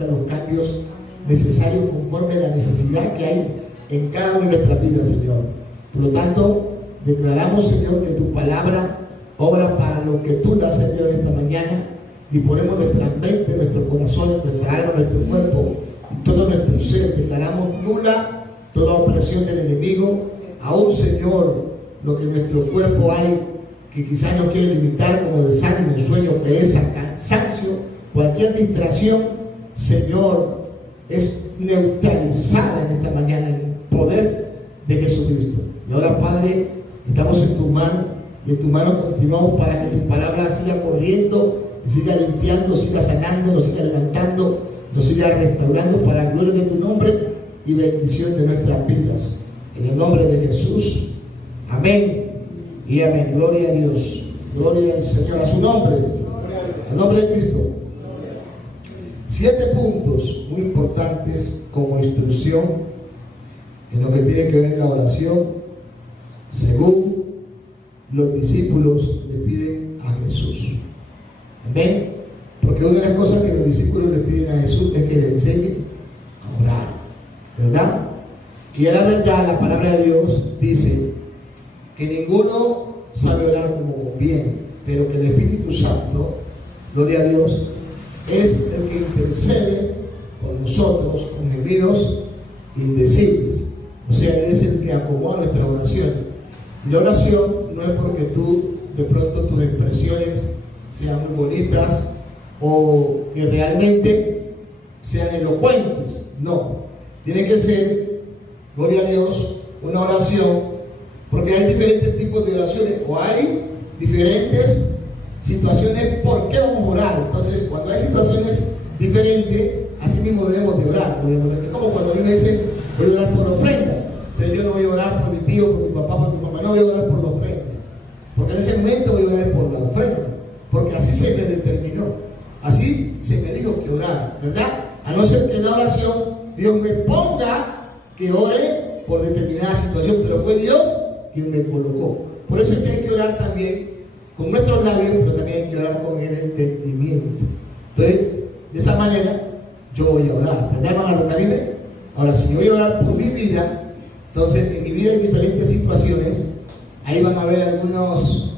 los cambios necesarios conforme a la necesidad que hay en cada una de nuestras vidas, Señor. Por lo tanto, declaramos, Señor, que tu palabra obra para lo que tú das, Señor, esta mañana. Disponemos nuestras mentes, nuestros corazones, nuestra alma, nuestro cuerpo y todo nuestro ser. Declaramos nula toda opresión del enemigo. Aún, Señor, lo que en nuestro cuerpo hay que quizás nos quiere limitar, como desánimo, sueño, pereza, cansancio, cualquier distracción, Señor, es neutralizada en esta mañana en el poder de Jesucristo. Y ahora, Padre, estamos en tu mano, y en tu mano continuamos para que tu palabra siga corriendo, y siga limpiando, siga sanando, nos siga levantando, nos siga restaurando para la gloria de tu nombre y bendición de nuestras vidas. En el nombre de Jesús, amén y amén. Gloria a Dios, gloria al Señor, a su nombre, al nombre de Cristo. 7 puntos muy importantes como instrucción en lo que tiene que ver la oración, según los discípulos le piden a Jesús. Amén. Porque una de las cosas que los discípulos le piden a Jesús es que le enseñe a orar, ¿verdad? Y a la verdad, la palabra de Dios dice que ninguno sabe orar como conviene, pero que el Espíritu Santo, gloria a Dios, es el que intercede por nosotros con gemidos indecibles. O sea, Él es el que acomoda nuestra oración. Y la oración no es porque tú, de pronto, tus expresiones sean muy bonitas o que realmente sean elocuentes. No. Tiene que ser, gloria a Dios, una oración, porque hay diferentes tipos de oraciones o hay diferentes situaciones. ¿Por qué vamos a orar? Entonces, cuando hay situaciones diferentes, así mismo debemos de orar. Es como cuando a mí me dicen, voy a orar por la ofrenda. Entonces yo no voy a orar por mi tío, por mi papá, por mi mamá, no voy a orar por la ofrenda. Porque en ese momento voy a orar por la ofrenda. Porque así se me determinó. Así se me dijo que orara, ¿verdad? A no ser que en la oración Dios me ponga que ore por determinada situación, pero fue Dios quien me colocó. Por eso es que hay que orar también con nuestros labios, pero también hay que orar con el entendimiento. Entonces, de esa manera, yo voy a orar, ¿verdad, hermano Caribe? Ahora, si yo voy a orar por mi vida, entonces en mi vida hay diferentes situaciones. Ahí van a haber algunos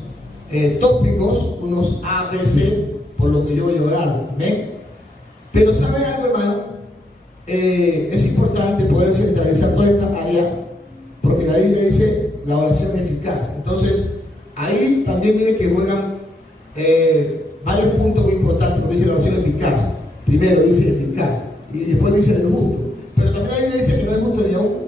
tópicos, unos A, B, C, por lo que yo voy a orar. ¿Amén? Pero ¿saben algo, hermano? Es importante poder centralizar toda esta área, porque la Biblia dice la oración eficaz. Entonces, ahí también mire que juegan varios puntos muy importantes, porque dice la oración eficaz. Primero dice eficaz, y después dice del justo. Pero también la Biblia dice que no es justo ni aún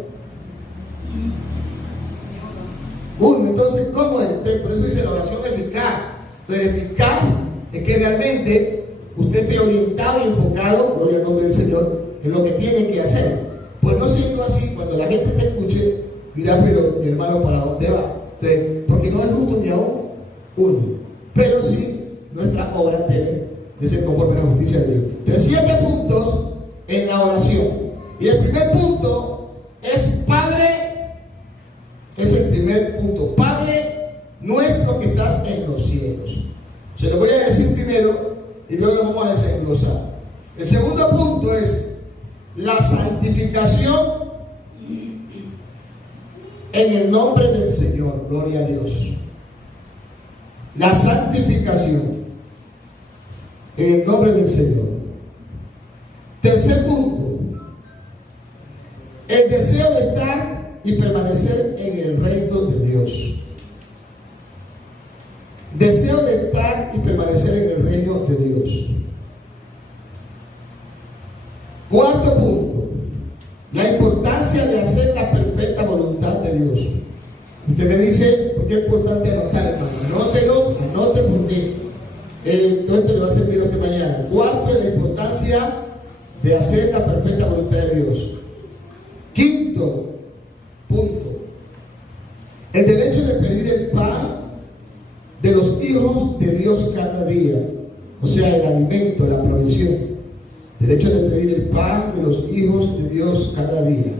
uno. Entonces, ¿cómo es? Por eso dice la oración eficaz. Entonces, eficaz es que realmente usted esté orientado y enfocado, gloria al nombre del Señor, en lo que tiene que hacer. Pues no siendo así, cuando la gente te escuche, dirá, pero mi hermano, ¿para dónde va? Entonces, porque no es justo ni aún uno. Pero sí, nuestras obras deben de ser conforme a la justicia de Dios. Entonces, 7 puntos en la oración. Y el primer punto es Padre. Es el primer punto. Padre nuestro que estás en los cielos. Se lo voy a decir primero y luego lo vamos a desenglosar. El segundo punto es la santificación en el nombre del Señor. Gloria a Dios. La santificación en el nombre del Señor. Tercer punto, el deseo de estar y permanecer en el reino de Dios. Deseo de estar y permanecer en el reino de Dios. Cuarto punto, la importancia de hacer la perfecta voluntad de Dios. Usted me dice, ¿por qué es importante anotar, hermano? Anote porque todo esto le va a servir a usted mañana. Cuarto es la importancia de hacer la perfecta voluntad de Dios. Quinto punto, el derecho de pedir el pan de los hijos de Dios cada día, o sea, el alimento, la provisión. Derecho de pedir el pan de los hijos de Dios cada día.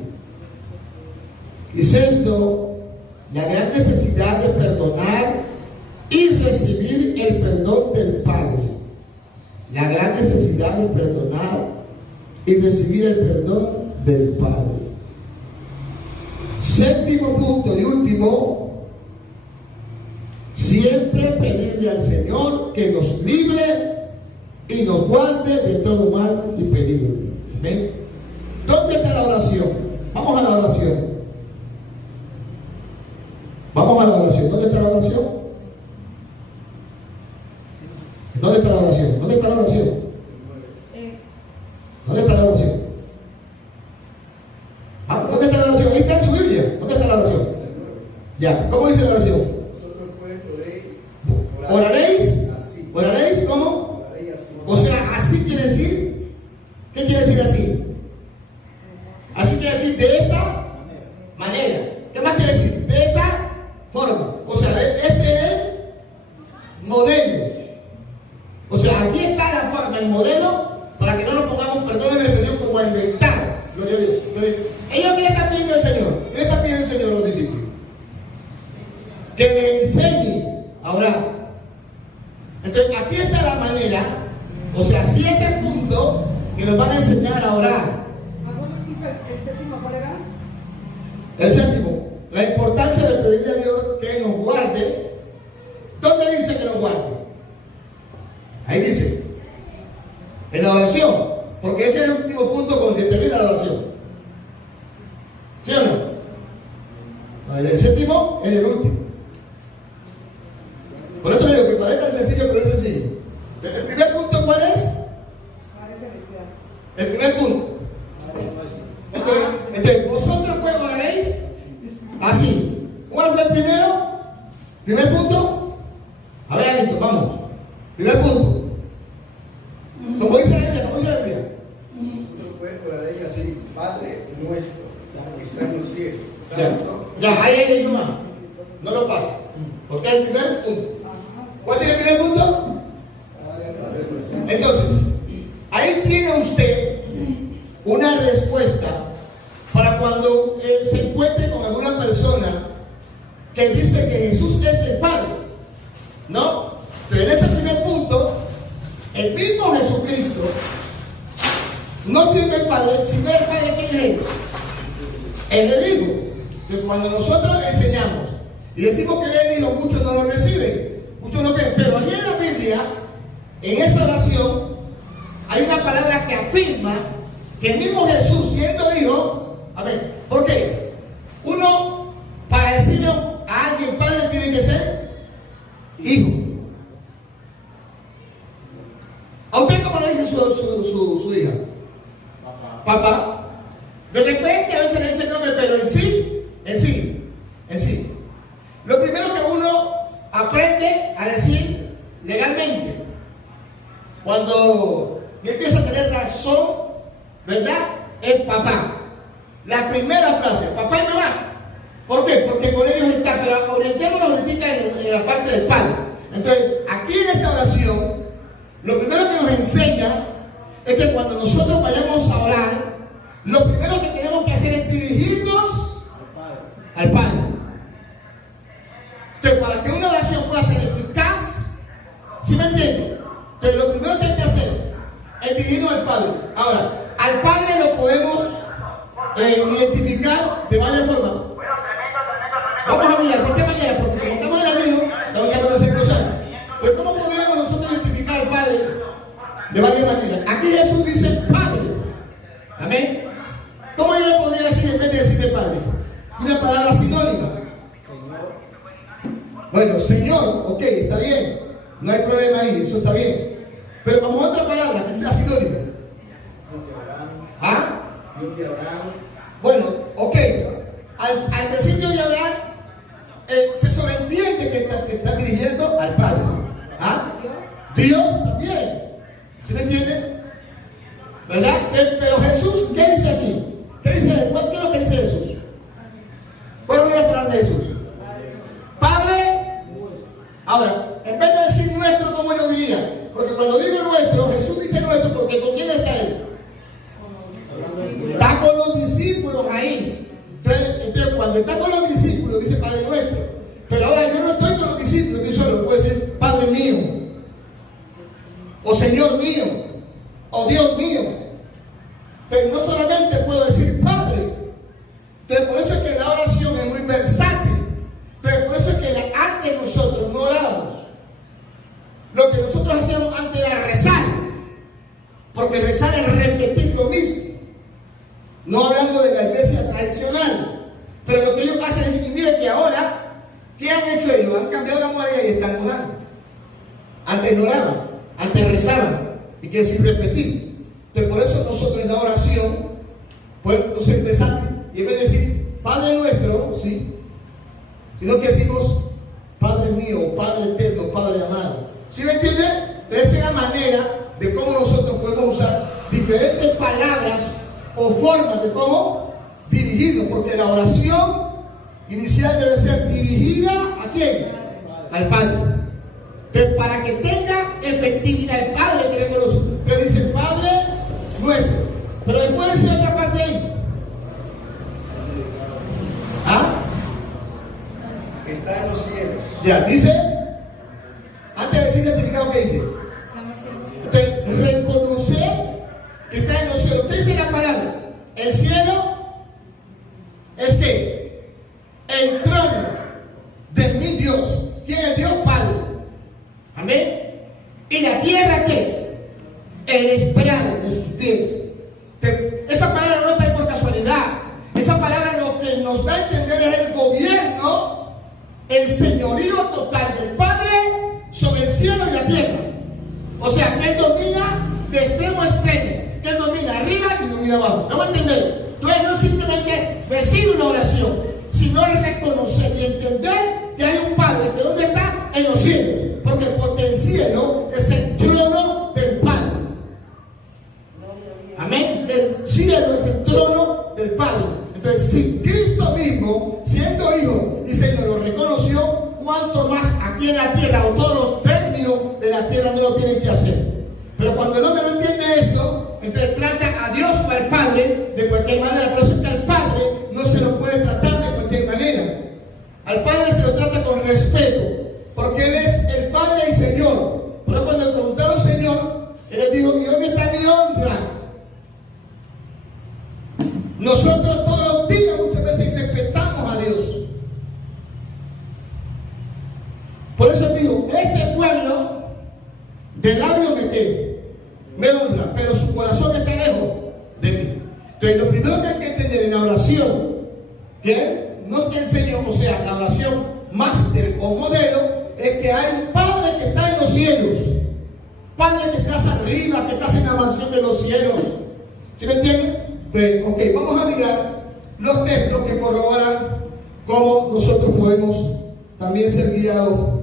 Y sexto, la gran necesidad de perdonar y recibir el perdón del Padre. La gran necesidad de perdonar y recibir el perdón del Padre. Séptimo punto y último, siempre pedirle al Señor que nos libre y nos guarde de todo mal y peligro. ¿Amén? ¿Dónde está la oración? Vamos a la oración. Vamos a la oración. ¿Dónde está la oración? ¿Dónde está la oración? ¿Dónde está la oración? ¿Dónde está la oración? ¿Dónde está la oración? Ahí está en su Biblia. ¿Dónde está la oración? Ya. ¿Cómo dice la oración? ¿Oraréis? ¿Oraréis? ¿Cómo? O sea, así quiere decir. ¿Qué quiere decir así? Así quiere decir de esta manera. ¿Qué más quiere decir? De esta forma. O sea, este es el modelo. O sea, aquí está la forma, el modelo, para que no nos pongamos, perdónenme la expresión, como a inventar. Gloria a Dios. Ellos, ¿qué le están pidiendo al Señor? ¿Qué le están pidiendo al Señor a los discípulos? Que les enseñe a orar. Entonces, aquí está la manera, o sea, 7 puntos que nos van a enseñar a orar. ¿El séptimo cuál era? El séptimo, la importancia de pedirle a Dios que nos guarde. ¿Dónde dice que nos guarde? Ahí dice, en la oración, porque ese es el último punto con el que termina la oración. ¿Sí o no? El séptimo es el último. Por eso digo que parece sencillo, pero es sencillo. ¿El primer punto cuál es? El primer punto. Entonces, ¿vosotros pues oraréis? Así. ¿Cuál fue el primero? ¿Primer punto? A ver, Anito, vamos. Primer punto. Como dice la Biblia, Nosotros pues oraréis así: Padre nuestro, que está en los cielos, santo. Ya, ahí nomás. No lo pasa. Porque es el primer punto. ¿Cuál es el primer punto? Entonces, ahí tiene usted una respuesta para cuando se encuentre con alguna persona que dice que Jesús es el Padre, ¿no? Entonces, en ese primer punto, el mismo Jesucristo no sirve el Padre, sino el Padre. ¿Quién es Él? Él le dijo que cuando nosotros enseñamos y decimos que Él dijo, muchos no lo reciben, muchos no creen, pero allí en la Biblia, en esa oración, hay una palabra que afirma que el mismo Jesús, siendo hijo, a ver, ¿por qué? Uno, para decirle a alguien padre, tiene que ser hijo. ¿A usted cómo le dice su hija? Papá. De repente a veces le dice el nombre, pero en sí. Lo primero que uno aprende a decir legalmente, cuando empieza a tener razón, ¿verdad? Es papá. La primera frase, papá y mamá. ¿Por qué? Porque con ellos está, pero orientémonos ahorita en la parte del padre. Entonces, aquí en esta oración, lo primero que nos enseña es que cuando nosotros vayamos a orar, lo primero que tenemos que hacer es dirigirnos al Padre. Entonces, para que una oración pueda ser eficaz, ¿sí me entienden? Entonces, lo primero que hay que hacer es dirigirnos al Padre. Ahora, al Padre lo podemos identificar de varias formas. Vamos a mirar, ¿por qué manera? Porque como estamos en el ayuno, estamos que hacer cruzar. Pues, ¿cómo podríamos nosotros identificar al Padre? De varias maneras. Aquí Jesús dice Padre. Amén. ¿Cómo yo le podría decir en vez de decirle Padre? Una palabra sinónima. Bueno, Señor, ok, está bien. No hay problema ahí, eso está bien. Pero como otra palabra que sea sinónima. ¿Ah? Dios de Abraham. Bueno, ok. Al decir Dios de Abraham, se sobreentiende que está dirigiendo al Padre. ¿Ah? Dios también. ¿Sí me entienden? ¿Verdad? Pero Jesús, ¿qué dice aquí? ¿Qué dice? ¿Qué es lo que dice Jesús? ¿Cuál es la palabra de Jesús? Padre. Ahora, en vez de decir nuestro, ¿cómo yo diría? Porque cuando digo nuestro, Jesús dice nuestro, porque ¿con quién está Él? Está con los discípulos ahí. Entonces, cuando está con los discípulos, dice Padre nuestro. Pero ahora yo no estoy con los discípulos, estoy solo. Puede decir Padre mío, o Señor mío, o Dios mío. Entonces, no solamente puedo decir Padre. Entonces, por eso es que la oración es muy versátil. Entonces, por eso es que antes nosotros no orábamos. Lo que nosotros hacíamos antes era rezar. Porque rezar es repetir lo mismo. No hablando de la iglesia tradicional. Pero lo que ellos hacen es decir, mire que ahora, ¿qué han hecho ellos? Han cambiado la modalidad y están orando. Antes no oraban, antes rezaban. Y quiere decir repetir. Entonces, por eso nosotros en la oración, pues, nos empezamos, y en vez de decir Padre nuestro, ¿sí? Sino que decimos Padre mío, Padre eterno, Padre amado. ¿Sí me entienden? Esa es la manera de cómo nosotros podemos usar diferentes palabras o formas de cómo dirigirnos, porque la oración inicial debe ser dirigida ¿a quién? Al Padre. Entonces, para que tenga efectividad el Padre, tenemos que dice Padre nuestro, pero después dice otra parte ahí. ¿Ah? Que está en los cielos. Ya, dice, antes de decir certificado, ¿qué dice? Entonces, reconocer que está en los cielos. ¿Qué dice la palabra? El cielo es que el trono de mi Dios. ¿Quién es Dios? Padre. Amén. ¿Y la tierra qué? El estrado de sus pies. Esa palabra no está ahí por casualidad. Esa palabra lo que nos da a entender es el gobierno, el señorío total del Padre sobre el cielo y la tierra. O sea, que Él domina de extremo a extremo. Que Él domina arriba y domina abajo. ¿No va a entender? Entonces no es simplemente decir una oración, sino reconocer y entender que hay un Padre que ¿dónde está? En los cielos. Porque el cielo es el trono del Padre. Amén. El cielo es el trono del Padre. Entonces, si Cristo mismo, siendo hijo y Señor, lo reconoció, cuánto más aquí en la tierra o todos los términos de la tierra no lo tienen que hacer. Pero cuando el hombre no entiende esto, entonces trata a Dios o al Padre de cualquier manera. Por eso es que al Padre no se lo puede tratar de cualquier manera. Al Padre se lo trata con respeto, porque Él es el Padre y Señor. Pero cuando le preguntaron Señor, Él les dijo, ¿y dónde está mi honra? Nosotros todos los días muchas veces respetamos a Dios. Por eso digo, este pueblo de labio me honra, pero su corazón está lejos de mí. Entonces lo primero que hay que entender en la oración, que no es que enseño, o sea, la oración máster o modelo, es que hay un Padre que está en los cielos. Padre que estás arriba, que estás en la mansión de los cielos. ¿Sí me entienden? Pues, ok, vamos a mirar los textos que corroboran cómo nosotros podemos también ser guiados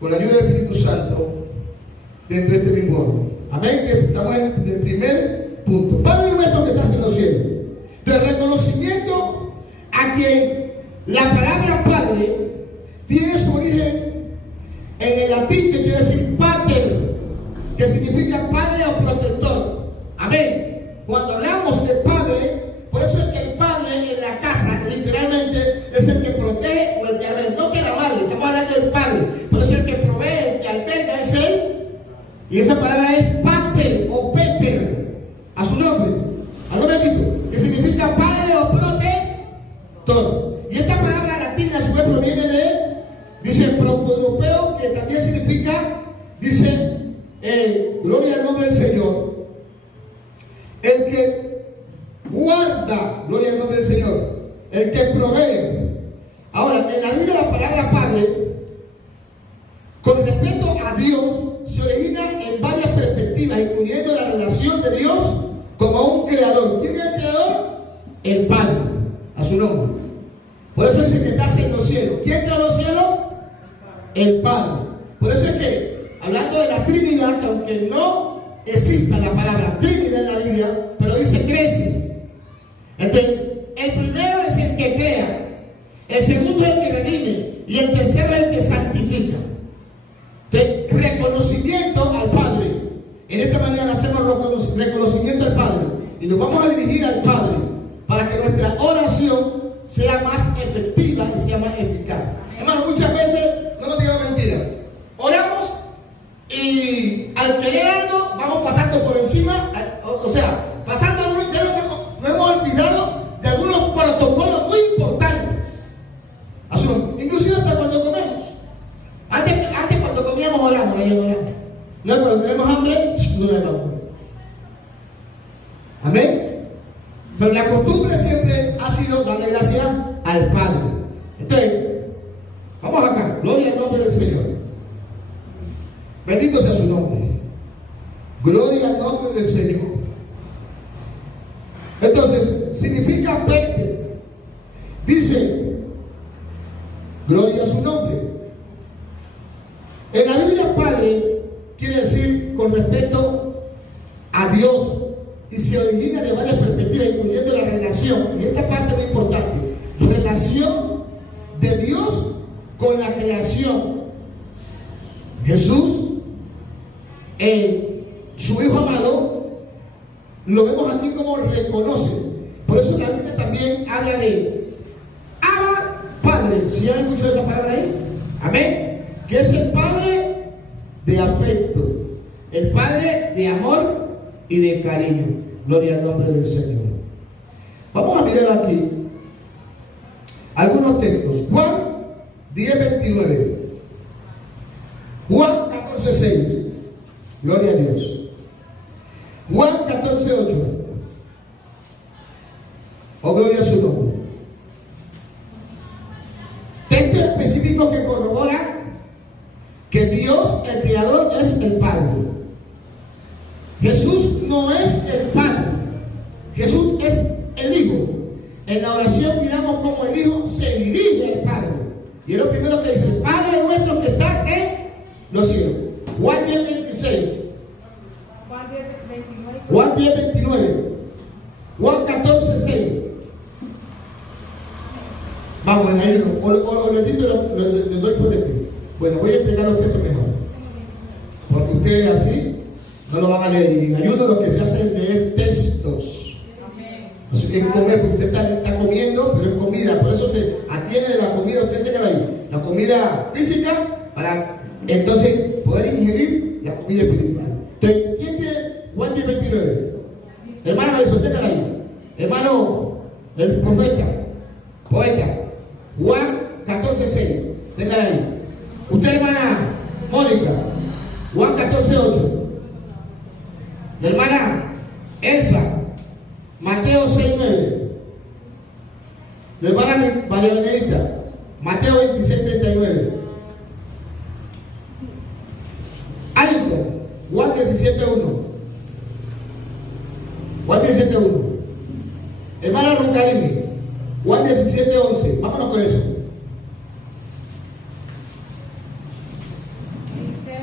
con la ayuda del Espíritu Santo dentro de este mismo orden. Amén, que estamos en el primer punto. Padre nuestro que estás en los cielos. De reconocimiento a quien la palabra Padre tiene su origen en el latín, que quiere decir pater, que significa padre o protector. Amén. Cuando hablamos de Padre, por eso es que el Padre en la casa, literalmente, es el que protege o el que alberga, no que la madre, estamos hablando del Padre. Por eso el que provee, el que alberga es Él. Y esa palabra es pater o peter, a su nombre, al nombre bendito, que significa padre o protector. Y esta palabra latina a su vez proviene de, dice, protoeuropeo, que también significa, dice, gloria al nombre del Señor. El que guarda, gloria al nombre del Señor, el que provee. Ahora, en la Biblia la palabra Padre, con respecto a Dios, se origina en varias perspectivas, incluyendo la relación de Dios como un creador. ¿Quién es el creador? El Padre, a su nombre. Por eso dice que estás en los cielos. ¿Quién creó los cielos? El Padre. Por eso es que, hablando de la Trinidad, que aunque no exista la palabra Trinidad en la Biblia, pero dice tres. Entonces, el primero es el que crea, el segundo es el que redime y el tercero es el que santifica. De reconocimiento al Padre. En esta manera hacemos reconocimiento al Padre y nos vamos a dirigir al Padre para que nuestra oración sea más efectiva y sea más eficaz. Hermano, muchas veces, no nos digamos mentira, oramos y al querer algo vamos pasando por encima, o sea, pasando algo, Amén. Pero la costumbre siempre ha sido darle gracias al Padre. Entonces, vamos acá. Gloria al nombre del Señor. Bendito sea su nombre. Gloria al nombre del Señor. Entonces, significa 20. Dice, gloria a su nombre. En la Biblia, Padre quiere decir con respeto a Dios y se origina de varias perspectivas, incluyendo la relación. Y esta parte es muy importante: relación de Dios con la creación. Jesús, su Hijo amado, lo vemos aquí como reconoce. Por eso la Biblia también habla de Abba Padre. ¿Sí han escuchado esa palabra ahí? Amén. Que es el Padre de afecto, el Padre de amor y de cariño. Gloria al nombre del Señor. Vamos a mirar aquí algunos textos. Juan 10:29. Juan 14:6. Gloria a Dios. Juan 14:8. Oh, gloria a su nombre. Texto específico que corrobora que Dios, el Creador, es el Padre. Jesús no es el Padre. Jesús es el Hijo. En la oración miramos cómo el Hijo se dirige al Padre. Y es lo primero que dice: Padre nuestro que estás en los cielos. Juan 10:26. Juan 10:29. Juan 14:6. Vamos, en ayuno. O le doy por este. Bueno, voy a explicar los textos mejor. Porque ustedes así no lo van a leer. Y en ayuno lo que se hace es leer textos. Así que es comer, porque usted está comiendo, pero es comida. Por eso se atiende la comida, usted tenga ahí. La comida física para entonces poder ingerir la comida espiritual. Entonces, ¿quién tiene Juan 10:29? Hermano Marisol, téngala ahí. Hermano, el profeta, poeta, Juan 14:6. Téngala ahí. Usted, hermana Mónica, Juan 14:8. La hermana Elsa, Mateo 6:9. La hermana María Benedita, Mateo 26:39. Alto, Juan 17:1. Juan 17:1. Hermana Rucarimi, Juan 17:11. Vámonos con eso. Dice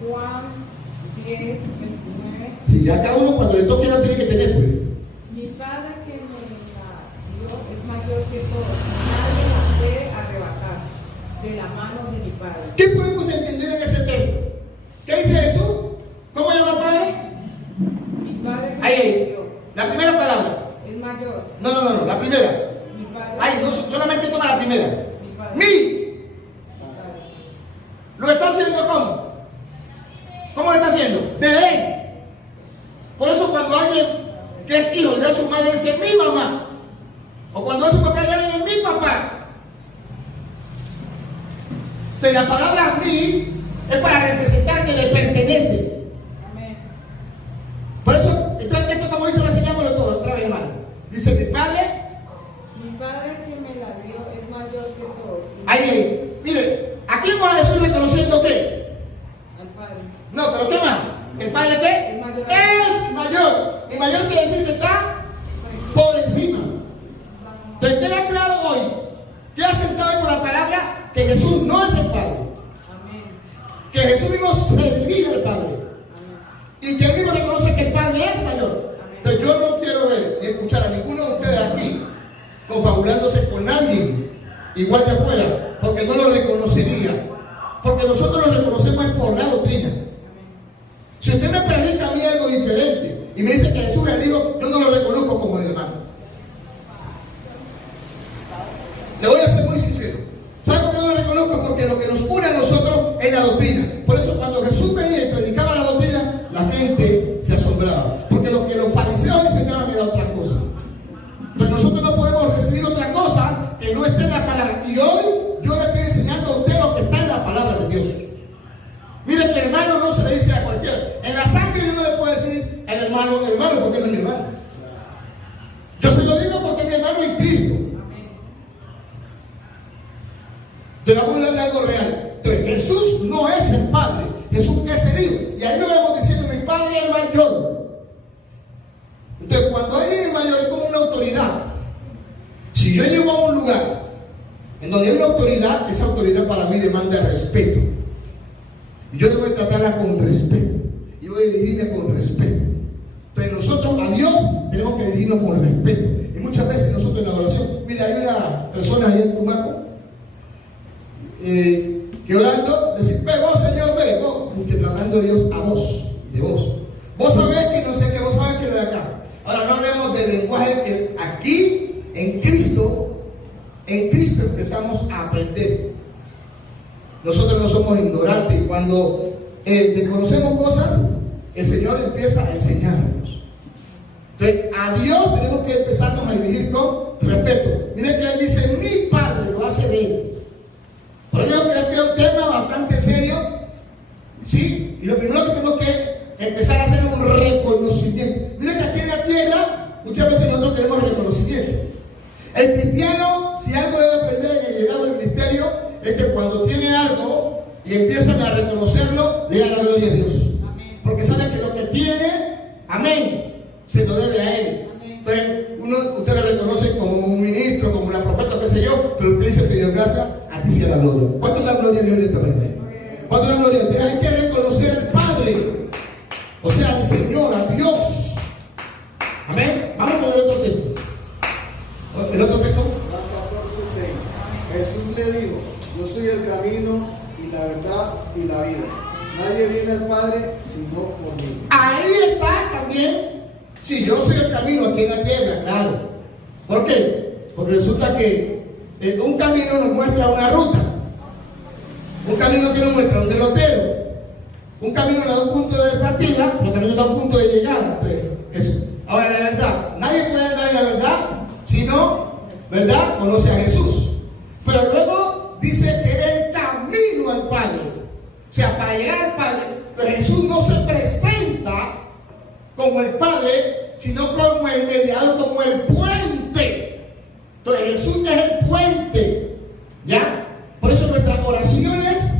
Juan 10:29. Si ya cada uno cuando le toque no tiene que tener, pues. Mi Padre que me la dio es mayor que todos. Nadie la puede arrebatar de la mano de mi Padre. ¿Qué podemos entender en ese texto? ¿Qué dice Jesús? ¿Cómo llama al Padre? Mi Padre que Ahí, me dio la primera palabra. es mayor. No, la primera. Mi Padre. Ahí, no, solamente toma la primera. Mi Padre. Mi. Padre. ¿Lo está haciendo cómo? ¿Cómo lo está haciendo? De él. Por eso cuando alguien que es hijo y ve a su madre dice mi mamá, o cuando ve a su papá ya viene mi papá. Pero la palabra mi es para representar que le pertenece. Amén. Por eso, entonces esto como dice, lo enseñámoslo todo otra vez, hermano. Dice mi padre. Mi Padre que me la dio es mayor que todos. Ahí, mire, aquí vamos a Jesús reconociendo que. Al Padre. No, pero ¿qué más? ¿El Padre qué? Es mayor. Es mayor. Y mayor quiere decir que está por encima. Entonces queda claro hoy, queda sentado hoy por la palabra que Jesús no es el Padre. Amén. Que Jesús mismo se dirige al Padre. Amén. Y que él mismo reconoce que el Padre es mayor. Amén. Entonces yo no quiero ver ni escuchar a ninguno de ustedes aquí confabulándose con alguien igual de afuera, porque no lo reconocería. Porque nosotros lo reconocemos es por la doctrina. Si usted me predica a mí algo diferente y me dice que Jesús es el Hijo, yo no lo reconozco como el hermano. Le voy a ser muy sincero. ¿Sabe por qué no lo reconozco? Porque lo que nos une a nosotros es la doctrina. Por eso cuando Jesús venía y predicaba la doctrina, la gente se asombraba. Porque lo que los fariseos enseñaban era otra cosa. Pero nosotros no podemos recibir otra cosa que no esté en la palabra. Y hoy yo le estoy enseñando a usted lo que está en la palabra de Dios. Mire que hermano no se le dice a cualquiera. En la sangre yo no le puedo decir el hermano, porque no es mi mi hermano. Yo se lo digo porque mi hermano es Cristo. Te vamos a hablar de algo real. Entonces, Jesús no es el Padre, Jesús es el Hijo. Y ahí lo vemos diciendo, mi Padre es el mayor. Entonces, cuando alguien es mayor es como una autoridad. Si yo llego a un lugar en donde hay una autoridad, esa autoridad para mí demanda respeto. Y yo debo tratarla con respeto. Y voy a dirigirme con respeto. Entonces nosotros a Dios tenemos que dirigirnos con respeto. Y muchas veces nosotros en la oración, mira, hay una persona ahí en Tumaco que orando, decir, ve vos Señor, ve vos, y que tratando a Dios a vos, de vos. Vos sabés que no sé qué, vos sabés que lo de acá. Ahora no hablemos del lenguaje que aquí en Cristo empezamos a aprender. Nosotros no somos ignorantes. Cuando desconocemos cosas, el Señor empieza a enseñarnos. Entonces, a Dios tenemos que empezarnos a dirigir con respeto. Miren que Él dice, mi Padre lo hace de Él. Por eso creo que es un tema bastante serio, ¿sí? Y lo primero que tenemos que empezar a hacer es un reconocimiento. Miren que aquí en la tierra, muchas veces nosotros tenemos reconocimiento. El cristiano, si algo debe aprender en el llegado del ministerio, es que cuando tiene algo y empiezan a reconocerlo, le da la gloria a Dios. Amén. Porque sabe que lo que tiene, amén, se lo debe a Él. Amén. Entonces, usted le reconoce como un ministro, como una profeta, qué sé yo, pero usted dice, Señor, gracias, a ti sea la gloria. ¿Cuánto es la gloria de Dios en esta mañana? ¿Cuánto es la gloria de Dios? Hay que reconocer al Padre, o sea, al Señor, a Dios. Amén. Vamos con el otro texto. ¿El otro texto? Juan 14:6. Jesús le dijo, yo soy el camino y la verdad y la vida. Nadie viene al Padre sino por mí. Ahí está también. Sí, yo soy el camino aquí en la tierra, claro. ¿Por qué? Porque resulta que un camino nos muestra una ruta. Un camino que nos muestra un derrotero. Un camino nos da un punto de partida, pero también nos da un punto de llegada. Pues, eso. Ahora, la verdad, nadie puede andar en la verdad si no, ¿verdad?, conoce a Jesús. Pero luego dice que es el camino al Padre. O sea, para llegar al Padre, pues Jesús no se presenta como el Padre, sino como el mediador, como el puente. Entonces Jesús es el puente, ¿ya? Por eso nuestras oraciones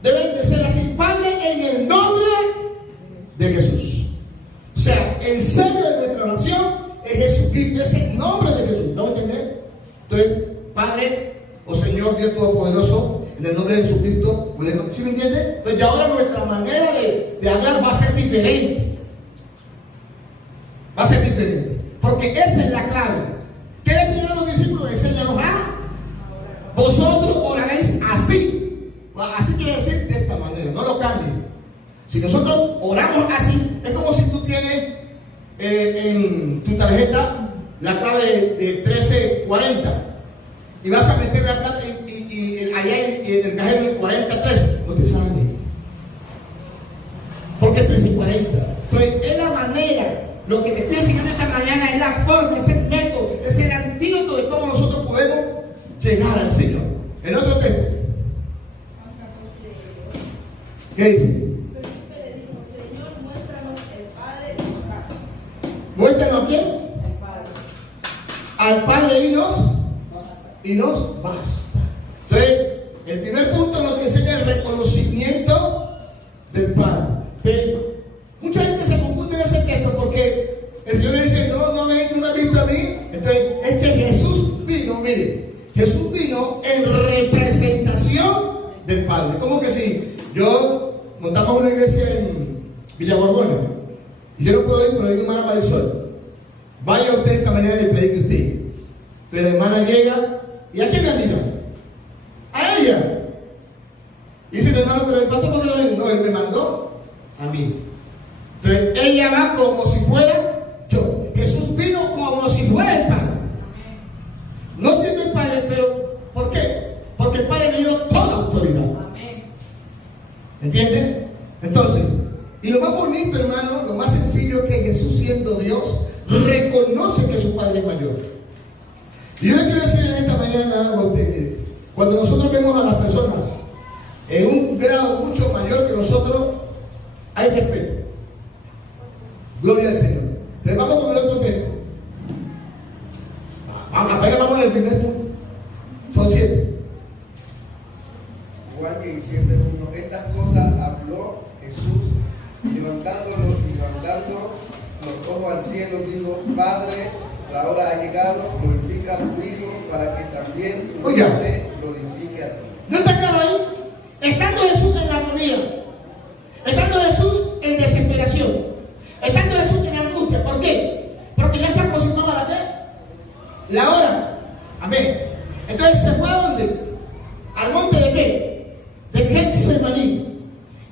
deben de ser así: Padre, en el nombre de Jesús. O sea, el sello de nuestra oración es Jesucristo, es el nombre de Jesús. ¿No entender? Entonces, Padre, o Señor Dios Todopoderoso, en el nombre de Jesucristo, ¿sí me entiende? Pues ya ahora nuestra manera de hablar va a ser diferente. Va a ser diferente. Porque esa es la clave. ¿Qué le pidieron los discípulos? Enséñanos a vosotros oraréis así. Así quiere decir de esta manera, no lo cambies. Si nosotros oramos así, es como si tú tienes en tu tarjeta la clave de 1340 y vas a meter la plata y allá en el cajero de 43 no te sale. Porque es 1340. Entonces es la manera. Lo que te estoy enseñando esta mañana es la forma, es el método, es el antídoto de cómo nosotros podemos llegar al Señor. El otro texto. ¿Qué dice? Felipe le dijo, Señor, muéstranos el Padre y nos basta. ¿Muéstranos a quién? El Padre. Al Padre y nos basta. Entonces, el primer punto nos enseña el reconocimiento del Padre. Mucha gente se confunde en ese texto porque el Señor le dice, no me has visto a mí. Entonces, es que Jesús vino, mire, Jesús vino en representación del Padre. ¿Cómo que sí? Yo montamos una iglesia en Villa Borgoña y yo no puedo ir, pero hay una hermana Marisol. Vaya usted esta mañana y predique usted. Pero la hermana llega, ¿y a quién la mira? A ella. Y dice el hermano, pero el pastor, ¿por qué no viene? No, él me mandó a mí. Entonces ella va como si fuera yo. Jesús vino como si fuera el Padre. No siendo el Padre, pero ¿por qué? Porque el Padre le dio toda autoridad. ¿Entienden? Entonces, y lo más bonito, hermano, lo más sencillo es que Jesús, siendo Dios, reconoce que su Padre es mayor. Y yo le quiero decir en esta mañana a ustedes, cuando nosotros vemos a las personas en un grado mucho mayor que nosotros, hay respeto. Gloria al Señor. Entonces vamos con el otro texto. Apenas vamos en el primer punto. Son 7. Juan 17:1. Estas cosas habló Jesús, levantando los ojos al cielo, dijo: Padre, la hora ha llegado, glorifica a tu Hijo, para que también tu Oiga. Padre glorifique a ti. ¿No está claro ahí? Estando Jesús en agonía, estando Jesús en desesperación, estando Jesús en angustia. ¿Por qué? Porque ya se aproximaba la ¿qué? La hora. Amén. Entonces se fue a dónde? Al monte de qué? De Getsemaní.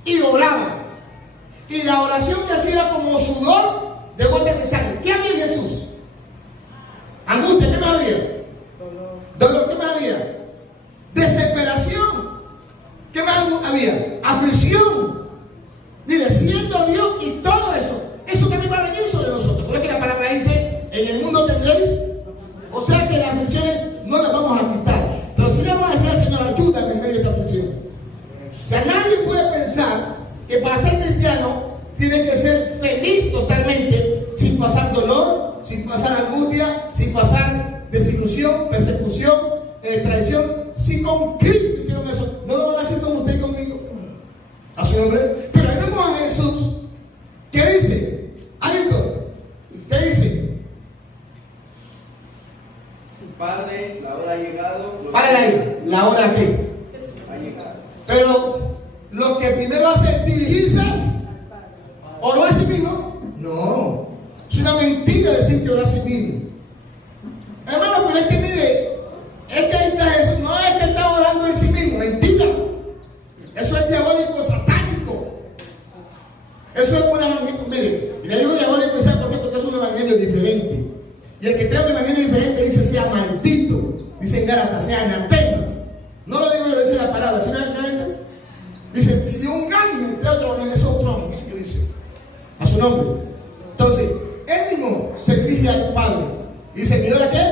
Y oraba. Y la oración que hacía era como sudor de gotas de sangre. ¿Qué había en Jesús? Angustia. ¿Qué más había? Dolor. ¿Qué más había? Desesperación. ¿Qué más había? Aflicción. Mire, siendo Dios y todo eso, eso también va a venir sobre nosotros. Por eso que la palabra dice: en el mundo tendréis. O sea que las aflicciones no las vamos a quitar, pero sí le vamos a decir al Señor: ayúdame en medio de esta aflicción. O sea, nadie puede pensar que para ser cristiano tiene que ser feliz totalmente, sin pasar dolor, sin pasar angustia, sin pasar desilusión, persecución, traición. Si con Cristo hicieron eso, no lo van a hacer como usted y conmigo. A su nombre. Pero ahí vemos a Jesús. ¿Qué dice? Alito, ¿qué dice? Padre, la hora ha llegado. Párale ahí. ¿La hora qué? Ha llegado. Pero lo que primero hace es dirigirse. ¿Oró a sí mismo? No. Es una mentira decir que oró a sí mismo. Hermano, pero es que mire, es que ahí está Jesús. No es que está orando en sí mismo. Mentira. Eso es diabólico, satánico. Eso es un evangelio. Mire, y le digo diabólico, ¿sabe por qué? Porque es un evangelio diferente. Y el que trae un evangelio diferente dice: sea maldito. Dice en Gálatas: sea anatema. No lo digo yo, lo dice la palabra, sino diferente. Dice: si un ángel trae otro evangelio, es otro evangelio, dice. A su nombre. Entonces, él mismo se dirige al Padre. Y dice: ¿y ahora qué?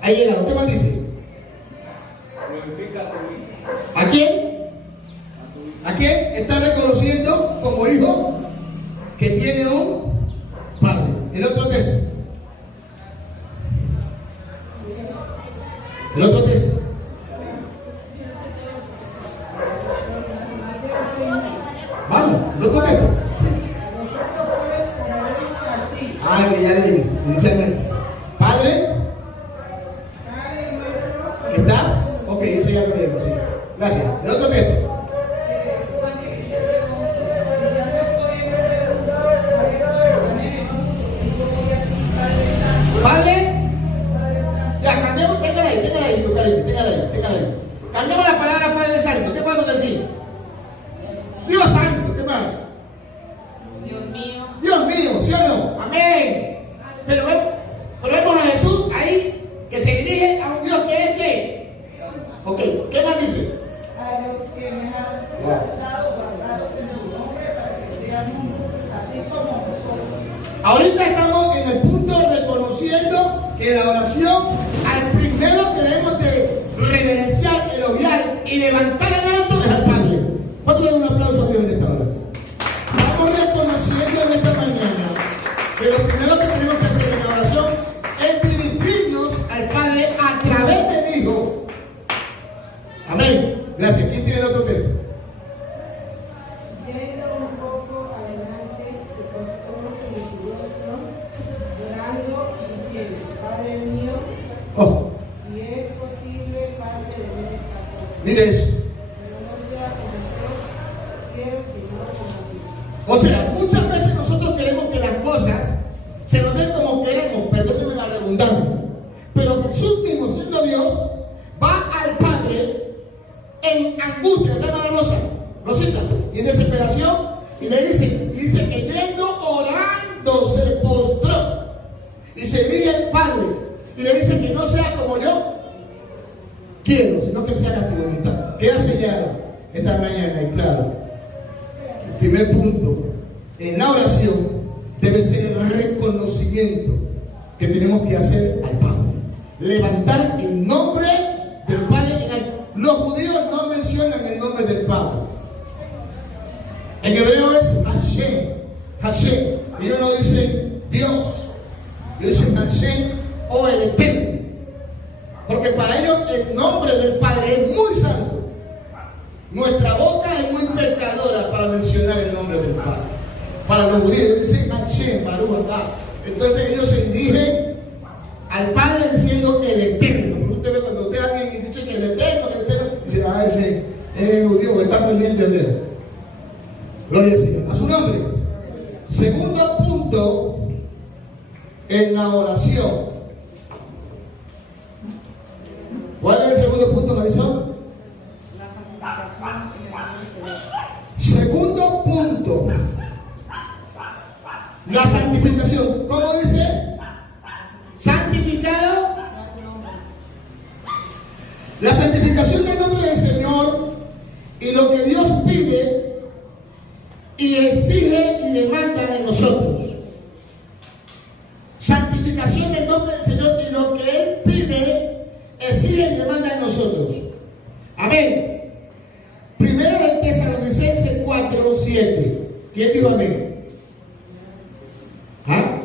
Ha llegado. ¿Qué más dice? Glorifica a tu Hijo. ¿A quién? ¿A quién? Está reconociendo como hijo que tiene un padre. El otro texto. El otro texto. Vamos, el otro texto. Sí. Ah, que ya le digo. Inicialmente. Padre. ¿Estás? Ok, eso ya lo leemos, sí. Gracias. El otro texto. Padre. Ya, cambiamos, téngala ahí. Cambiamos la palabra Padre Santo. ¿Qué podemos decir? Dios Santo, ¿qué más? Dios mío. Dios mío, ¿sí o no? Amén. Pero vemos a Jesús ahí, que se dirige a un Dios que es ¿qué? Ok, ¿qué más dice? A los que me han guardado, guardados en tu nombre, para que sean uno, así como nosotros. Ahorita estamos en el punto reconociendo que la oración, al primero que debemos de reverenciar, elogiar y levantar en alto es al Padre. ¿Cuánto le dan un aplauso a Dios en esta hora? Estamos reconociendo en esta mañana que lo primero que tenemos que hacer en la oración es dirigirnos al Padre a través del Hijo. Amén. Gracias. ¿Quién tiene el otro texto? Yendo un poco adelante, se postró sobre su rostro, llorando y diciendo: Padre mío, Oh, si es posible, pase de mí esta copa. mire eso. Pero no sea como yo quiero, sino como tú. O sea, muchas veces nosotros queremos que las cosas se nos den como queremos, perdónenme la redundancia. Pero Jesús mismo, siendo Dios, va al Padre en angustia, ¿verdad, hermana Rosita? Y en desesperación, y le dice que yendo orando se postró. Y se dirige al Padre, y le dice que no sea como yo quiero, sino que sea tu voluntad. Queda sellado esta mañana, y claro. El primer punto en la oración debe ser el reconocimiento que tenemos que hacer al Padre. Levantar el nombre del Padre. Los judíos no mencionan el nombre del Padre. En hebreo es Hashem. Hashem. Ellos no dicen Dios, ellos dicen Hashem o el Eterno. Porque para ellos el nombre del Padre es muy santo. Nuestra boca es muy pecadora para mencionar el nombre del Padre. Para los judíos dicen Hashem, Baruch acá. Entonces ellos se dirigen al Padre diciendo el Eterno. Porque usted ve cuando usted alguien dice que el Eterno, dice, ese es judío que está aprendiendo a leer. Gloria al Señor. A su nombre. Segundo punto en la oración. ¿Cuál es el segundo punto, Marisol? La santificación en el nombre de Dios. Segundo punto. La santificación. ¿Cómo dice? Santificado. La santificación del nombre del Señor y lo que Dios pide y exige y demanda de nosotros. Santificación del nombre del Señor y lo que Él pide, exige y demanda de nosotros. Amén. Primero de Tesalonicenses 4:7. ¿Quién dijo amén? ¿Ah?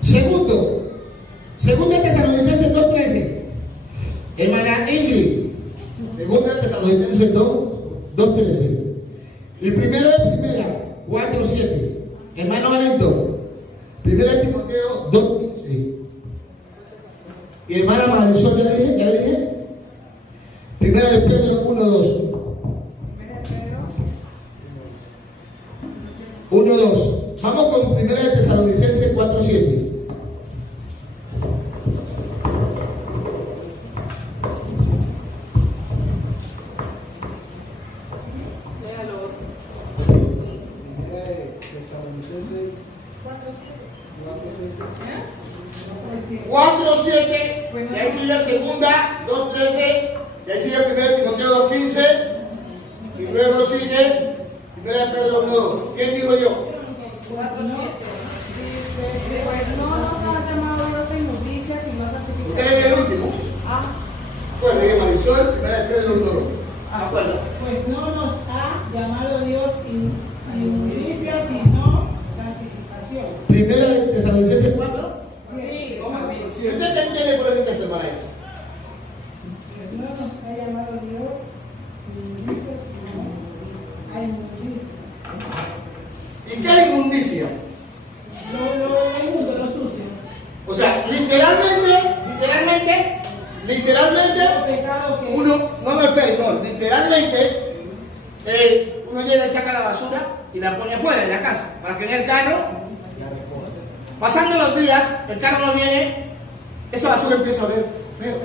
Segundo de Tesalonicenses 2:13. Hermana Ingrid. Segundo de Tesalonicenses 2:13. El primero de Primera 4:7. Hermano Valento. Primera de Timoteo 2:15. Y hermana Marisol, ¿ya le dije? Primera de Pedro 1:2. 1:2. Vamos con Primera de Tesalonicenses 4:7. Primera de Tesalonicenses 4:7, y ahí sigue segunda, 2:13, y ahí sigue primera de Timoteo 2:15, y luego sigue primera de Pedro 1:2. ¿Quién digo yo? 4:7. Dice, pues no nos ha llamado Dios a inmundicia, sino a santificación. Usted es el último. Ah, Pues dije Marisol, primera de Pedro 1:2. Acuerdo. Pues no nos ha llamado Dios a inmundicia, sino santificación. Primera de Tesalonicenses 4. sí, Si usted te entiende por ese texto, hermana Isa. Pues no nos ha llamado Dios inmundicia, sino a inmundicia. ¿Y qué es inmundicia? Lo inmundo, lo sucio. O sea, literalmente, Pecado que uno, literalmente, uno llega y saca la basura y la pone afuera en la casa, para que en el carro la recoja. Pasando los días, el carro no viene, esa basura empieza a oler feo.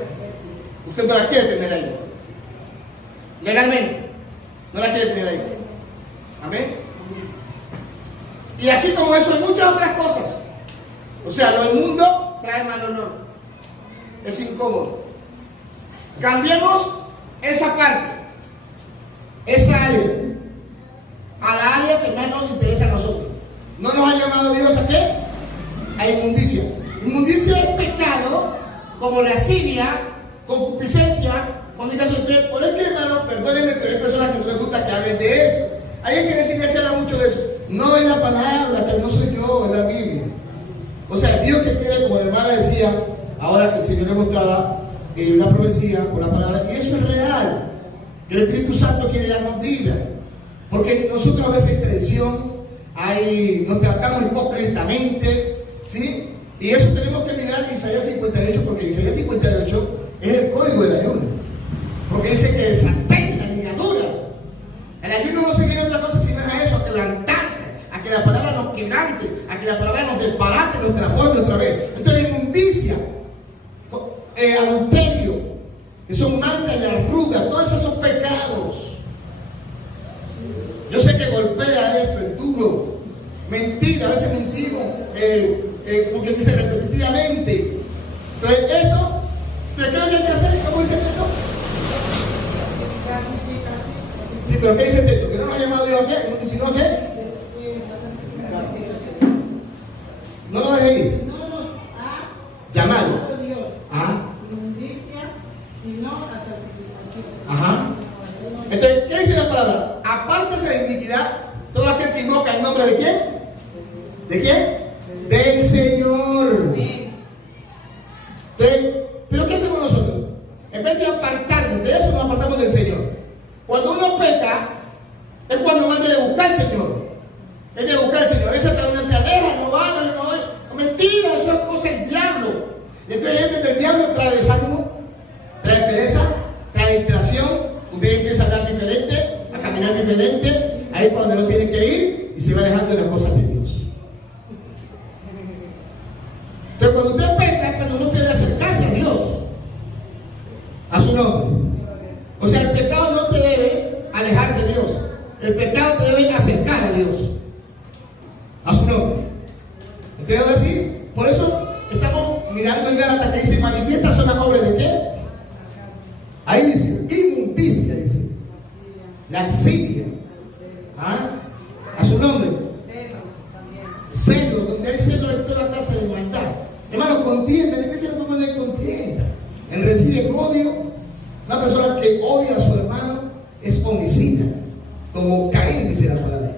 Usted no la quiere tener ahí. Legalmente, no la quiere tener ahí. Amén. Y así como eso, hay muchas otras cosas. O sea, lo inmundo trae mal olor. Es incómodo. Cambiemos esa parte, esa área, a la área que más nos interesa a nosotros. No nos ha llamado Dios a qué? A inmundicia. Inmundicia es pecado, como lascivia, concupiscencia, como diga usted. Por el que, hermano, perdónenme, pero hay personas que no les gusta que hablen de esto. Hay gente que sí se habla mucho de eso. No es la palabra, que no soy yo, es la Biblia. O sea, Dios que quiere, como la hermana decía, ahora que el Señor le mostraba una profecía por la palabra, y eso es real. Que el Espíritu Santo quiere darnos vida. Porque nosotros a veces hay traición, nos tratamos hipócritamente, ¿sí? Y eso tenemos que mirar en Isaías 58, porque Isaías 58 es el código del ayuno. Porque dice que desaten las ligaduras. El ayuno no se quiere otra cosa sino a eso, a quebrantarse, a que la palabra nos quebrante, a que la palabra nos desbarate, nos transforme otra vez. Entonces, inmundicia, adulterio, que son manchas y arrugas, todos esos son pecados. Yo sé que golpea esto, es duro. Mentira, a veces mentimos, porque dice repetitivamente. Entonces, eso, ¿qué es lo que hay que hacer? ¿Cómo dice el texto? Sí, pero ¿qué dice el texto? Que no nos ha llamado Dios a qué, no sino a qué. No lo deje ir. no nos ha Llamado. Dios Ajá. inmundicia, sino a santificación. Ajá. Entonces, ¿qué dice la palabra? Apártese de iniquidad todo aquel que invoca el nombre de quién. ¿De quién? Del Señor. ¿Pero qué hacemos nosotros? En vez de apartarnos de eso, nos apartamos del Señor. Cuando uno peca, es cuando más debe buscar al Señor. Es de buscar al Señor. A veces hasta uno se aleja, no va. Mentira, eso es cosa del diablo. Y entonces gente del diablo trae desánimo, trae pereza, trae distracción. Usted empieza a hablar diferente, a caminar diferente. Ahí es cuando no tiene que ir y se va alejando de las cosas de Dios. Entonces cuando usted peca es cuando uno debe acercarse a Dios, a su nombre. O sea, el pecado no te debe alejar de Dios. El pecado te debe acercar a Dios, a su nombre. Entonces ahora sí, por eso estamos mirando en Gálatas que dice, manifiestas son las obras de ¿qué? Ahí dice, inmundicia, dice. Laxidia. ¿Ah? A su nombre. Celo, donde hay celo hay toda clase de maldad. Hermanos, contienda, en la iglesia no hay contienda. En recibe odio. Una persona que odia a su hermano es homicida, como Caín dice la palabra.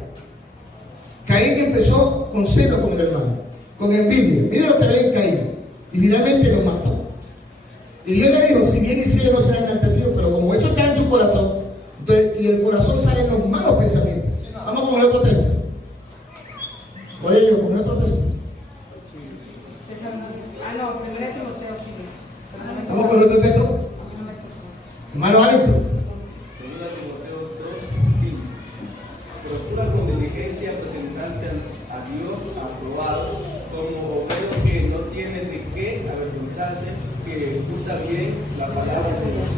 Caín empezó con celo con el hermano, con envidia. Miren lo que ve en Caín. Y finalmente lo mató. Y Dios le dijo, si bien hiciera no será enaltecido, pero como eso está en su corazón, entonces, y el corazón salen los malos pensamientos. Vamos con el otro texto. Por ello, con el otro texto. No, primero Timoteo, sí. Vamos con el otro texto. Hermano Alito. Segunda Timoteo 2:15. Procura con diligencia presentarte a Dios aprobado, como obrero que no tiene de qué avergonzarse, que usa bien la palabra de Dios.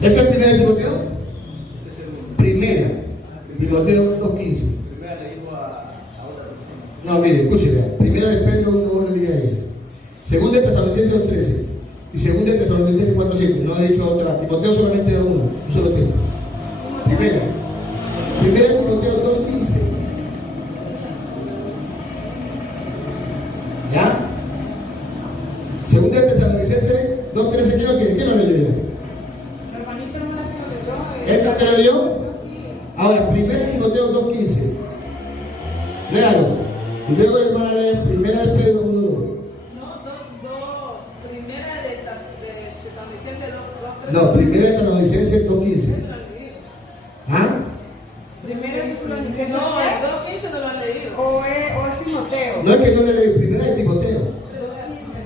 ¿Eso es primera Timoteo? Es el Primera Timoteo 2:15. primera le digo a otra persona. No, mire, escúcheme. Primera de Pedro 1:1 le diga a ella. Segunda de Tesalonicenses 2:13. Y segunda de Tesalonicenses 4:7. No he dicho otra. Timoteo solamente da uno. Un solo texto. Primera de Timoteo 2:15. ¿Ya? Segunda de Tesalonicenses 2:13. ¿Quién lo tiene? ¿Quién lo leyó ya? Hermanito, no la que lo leyó. ¿Él te lo leyó? Ahora, 1 Timoteo 2:15. Léalo. Y luego el hermano lee 1 de Pedro 1:2. Primera de Tesalonicenses 2:3. No, 1 de Tesalonicenses 2:15. ¿Ah? Primera de Tesalonicenses. No, el 2:15 no lo han leído. O es Timoteo. No es que no le leí, 1 de Timoteo.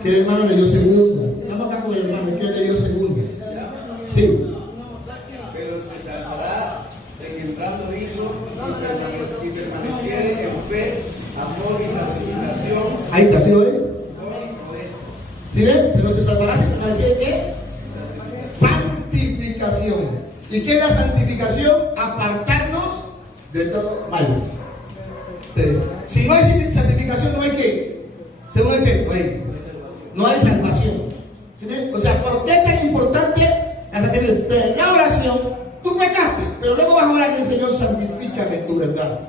Que el hermano leyó segunda. Estamos acá con el hermano, que leyó segunda. Sí. Pero se salvará en entrando hijo si permaneciere en fe, amor y santificación. Ahí está, ¿sí lo ve? Con esto. ¿Sí ven? Pero se salvará si permaneciere ¿qué? Santificación. ¿Y qué es la santificación? Apartarnos de todo mal. Si no hay santificación, no hay qué. Según el texto, ahí. No hay salvación. ¿Sí ven? O sea, ¿por qué es tan importante la santificación? En la oración, tú pecaste, pero luego vas a orar y el Señor, santifícame tu verdad.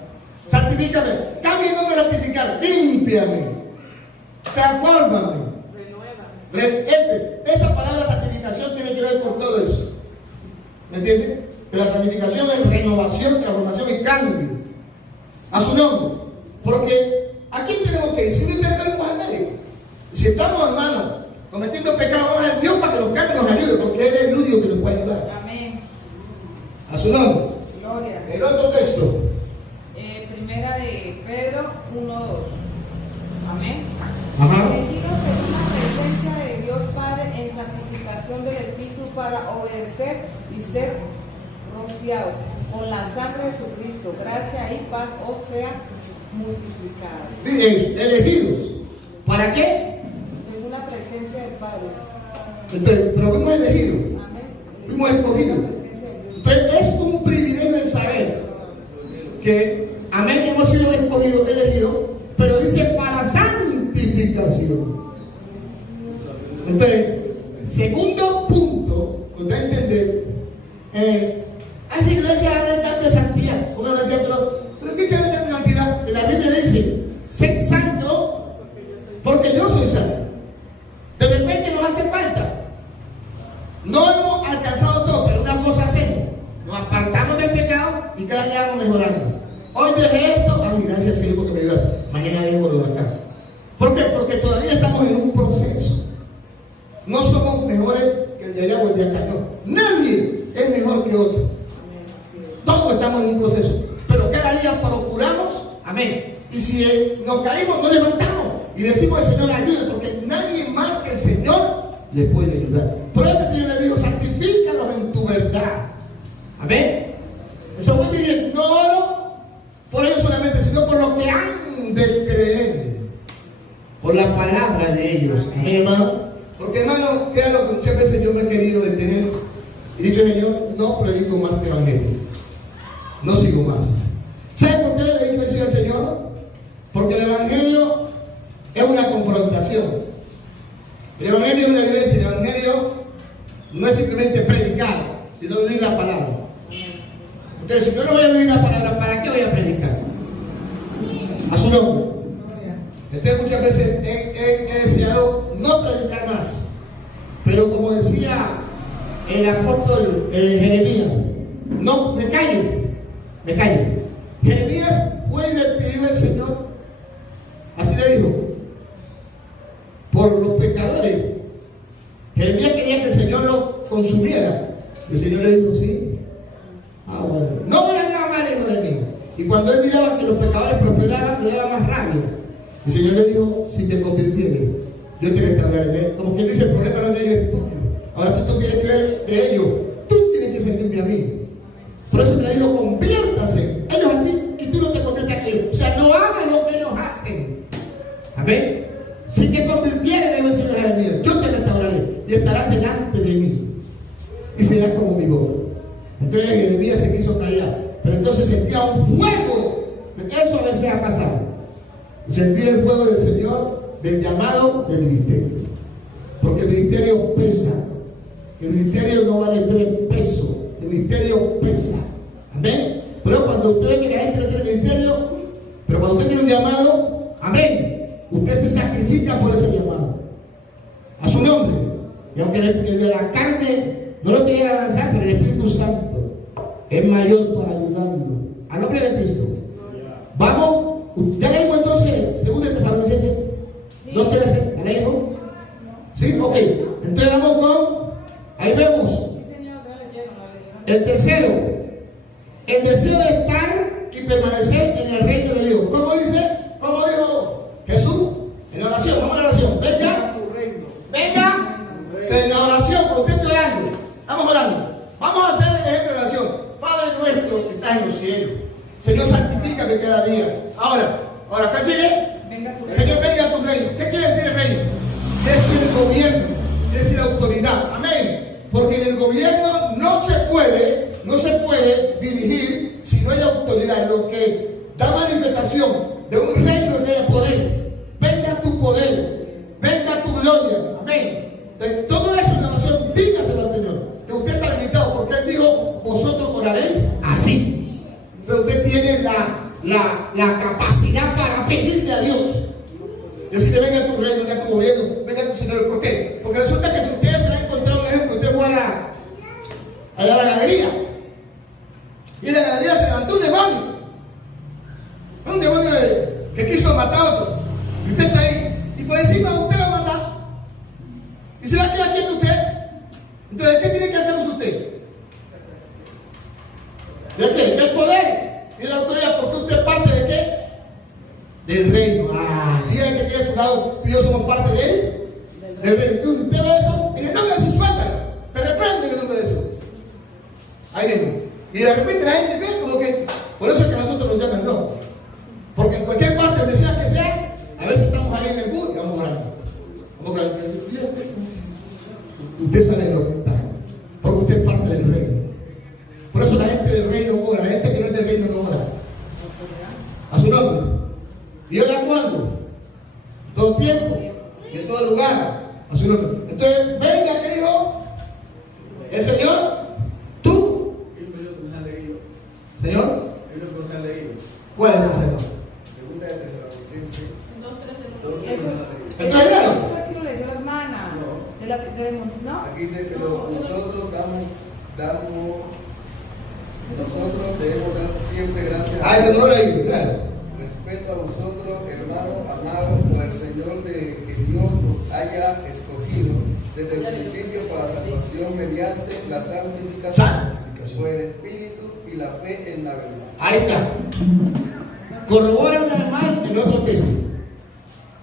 Santifícame. Cambia el nombre de santificar. Límpiame. Transfórmame. Esa palabra santificación tiene que ver con todo eso. ¿Me entiendes? Que la santificación es renovación, transformación y cambio. A su nombre. Porque ¿a quién tenemos que ir? Si no intervenimos al médico. Si estamos, hermanos, cometiendo pecados, vamos a Dios para que los cambios nos ayude, porque Él es el único que nos puede ayudar. Amén. A su nombre. Gloria. El otro texto. Primera de Pedro 1:2. Amén. Ajá. Elegidos en la presencia de Dios Padre en santificación del Espíritu para obedecer y ser rociados con la sangre de Jesucristo. Gracia y paz os sean multiplicadas. Miren, elegidos. ¿Para qué? Según la presencia del Padre. Entonces, pero fuimos elegidos. Amén. Fuimos escogidos. La presencia de Dios. Entonces, es un privilegio el saber que, amén, hemos sido escogidos, elegidos, pero dice para santificación. Entonces, segundo punto, donde hay que entender, hay iglesias que hablan tanto de santidad. Uno decía, pero ¿qué quiere hablar de santidad? La Biblia dice, sed santo, porque yo soy santo. De repente nos hace falta. No hemos alcanzado todo, pero una cosa hacemos. Nos apartamos del pecado y cada día vamos mejorando. dejé esto, ay, gracias Señor porque me ayudaste. Mañana dejo lo de acá. ¿Por qué? Porque todavía estamos en un proceso. No somos mejores que el de allá o el de acá, no. Nadie es mejor que otro. Todos estamos en un proceso. Pero cada día procuramos, amén. Y si nos caímos, nos levantamos y decimos al Señor ayuda, porque nadie más que el Señor les puede ayudar. Por eso el Señor le dijo, santifícalos en tu verdad. Amén. El segundo dice, no oro por ellos solamente, sino por lo que han de creer, por la palabra de ellos. Amén, hermano. Porque, hermano, queda lo que muchas veces yo me he querido detener y dicho, Señor, no predico más el evangelio, no sigo más. ¿Sabe por qué le he dicho eso al Señor? Porque el evangelio es una confrontación. El evangelio es una vivencia. El evangelio no es simplemente predicar, sino vivir la palabra. Entonces, si yo no voy a vivir la palabra, ¿para qué voy a predicar? A su nombre. Entonces, muchas veces he deseado no predicar más. Pero como decía el apóstol Jeremías, no, me callo. Jeremías fue y le pidió al Señor, así le dijo, por los pecadores. Jeremías quería que el Señor lo consumiera. Y el Señor le dijo, sí. Bueno, no voy a hablar mal de Jeremías. Y cuando él miraba que los pecadores prosperaban, le daba más rabia. El Señor le dijo, si te convirtieres, yo te restauraré en él. Como quien dice, el problema no es de ellos, es tuyo. Ahora tú tienes que ver de ellos. Tú tienes que sentirme a mí. Por eso me dijo, conviértanse ellos a ti y tú no te conviertas a ellos. O sea, no hagan lo que ellos hacen. Amén. Si te convirtieres, le dijo el Señor a Jeremías, yo te restauraré y estarás delante de mí y serás como mi boca. Entonces Jeremías se quiso callar, pero entonces sentía un fuego. Eso a veces ha pasado. Sentir el fuego del Señor, del llamado del ministerio. Porque el ministerio pesa. El ministerio no vale 3 pesos. El ministerio pesa. Amén. Pero cuando usted ve que la gente no tiene ministerio, pero cuando usted tiene un llamado, amén, usted se sacrifica por ese llamado. A su nombre. Y aunque el de la carne no lo quiera avanzar, pero el Espíritu Santo es mayor para ayudarlo. A nombre de Cristo. Vamos. ¿Ya leímos entonces 2 Tesalonicenses 2:13? ¿La leímos? ¿Sí? Ok. Entonces vamos con, ahí vemos. El tercero, el deseo de estar y permanecer en el reino de Dios. ¿Cómo dice? ¿Cómo dijo Jesús? En la oración, vamos a la oración. Venga, en la oración, porque usted está orando. Vamos orando. Vamos a hacer el ejemplo de oración. Padre nuestro que estás en los cielos. Señor, santifícame cada día. Ahora, ¿acá sigue? Señor, venga a tu reino. ¿Qué quiere decir el reino? Quiere decir el gobierno, quiere decir autoridad. Amén. Porque en el gobierno no se puede dirigir si no hay autoridad. Lo que da manifestación de un reino que haya poder. Venga tu poder, venga tu gloria. Amén. Entonces, todo eso en la oración, dígaselo al Señor. Que usted está limitado, porque Él dijo, vosotros oraréis así. Pero usted tiene la capacidad para pedirle a Dios. Decirle, venga tu reino, venga tu gobierno, venga tu Señor. ¿Por qué? Porque resulta que si ustedes se van a encontrar un ejemplo, usted fue a la galería. Y en la galería se levantó un demonio. Un demonio que quiso matar a otro. Y usted está ahí. Y por encima usted va a matar. Y se va a quedar quieto usted. Entonces, ¿qué tiene que hacer usted? ¿De qué? Del poder y de la autoridad. Porque usted es parte de qué? Del reino. Diga que tiene a su lado y yo somos parte de él. Del reino. Entonces, usted ve eso, en el nombre de Jesús, suéltalo. Te reprende en el nombre de Jesús. Ahí viene. Y de repente la gente ve como que, por eso es que nosotros nos llaman locos. Porque en cualquier parte, donde sea que sea, a veces estamos ahí en el bus y vamos orando. Usted sabe lo que está. Porque usted es parte del reino. Por eso la gente del reino ora. La gente que no es del reino no ora. A su nombre. ¿Y ora cuándo? Todo tiempo y en todo lugar. A su nombre. Entonces, venga, ¿qué dijo? El Señor. Tú. Señor. ¿Cuál es el Señor? Segunda de Tesalonicenses. Entonces, aquí lo leyó la hermana. ¿No? Aquí dice que nosotros damos Nosotros debemos dar siempre gracias Ah, ese no lo leí, claro. Respeto a vosotros, hermanos amados, por el Señor de que Dios nos haya escogido desde el principio para salvación mediante la santificación por el Espíritu y la fe en la verdad. Ahí está. Corrobora una vez más el otro texto.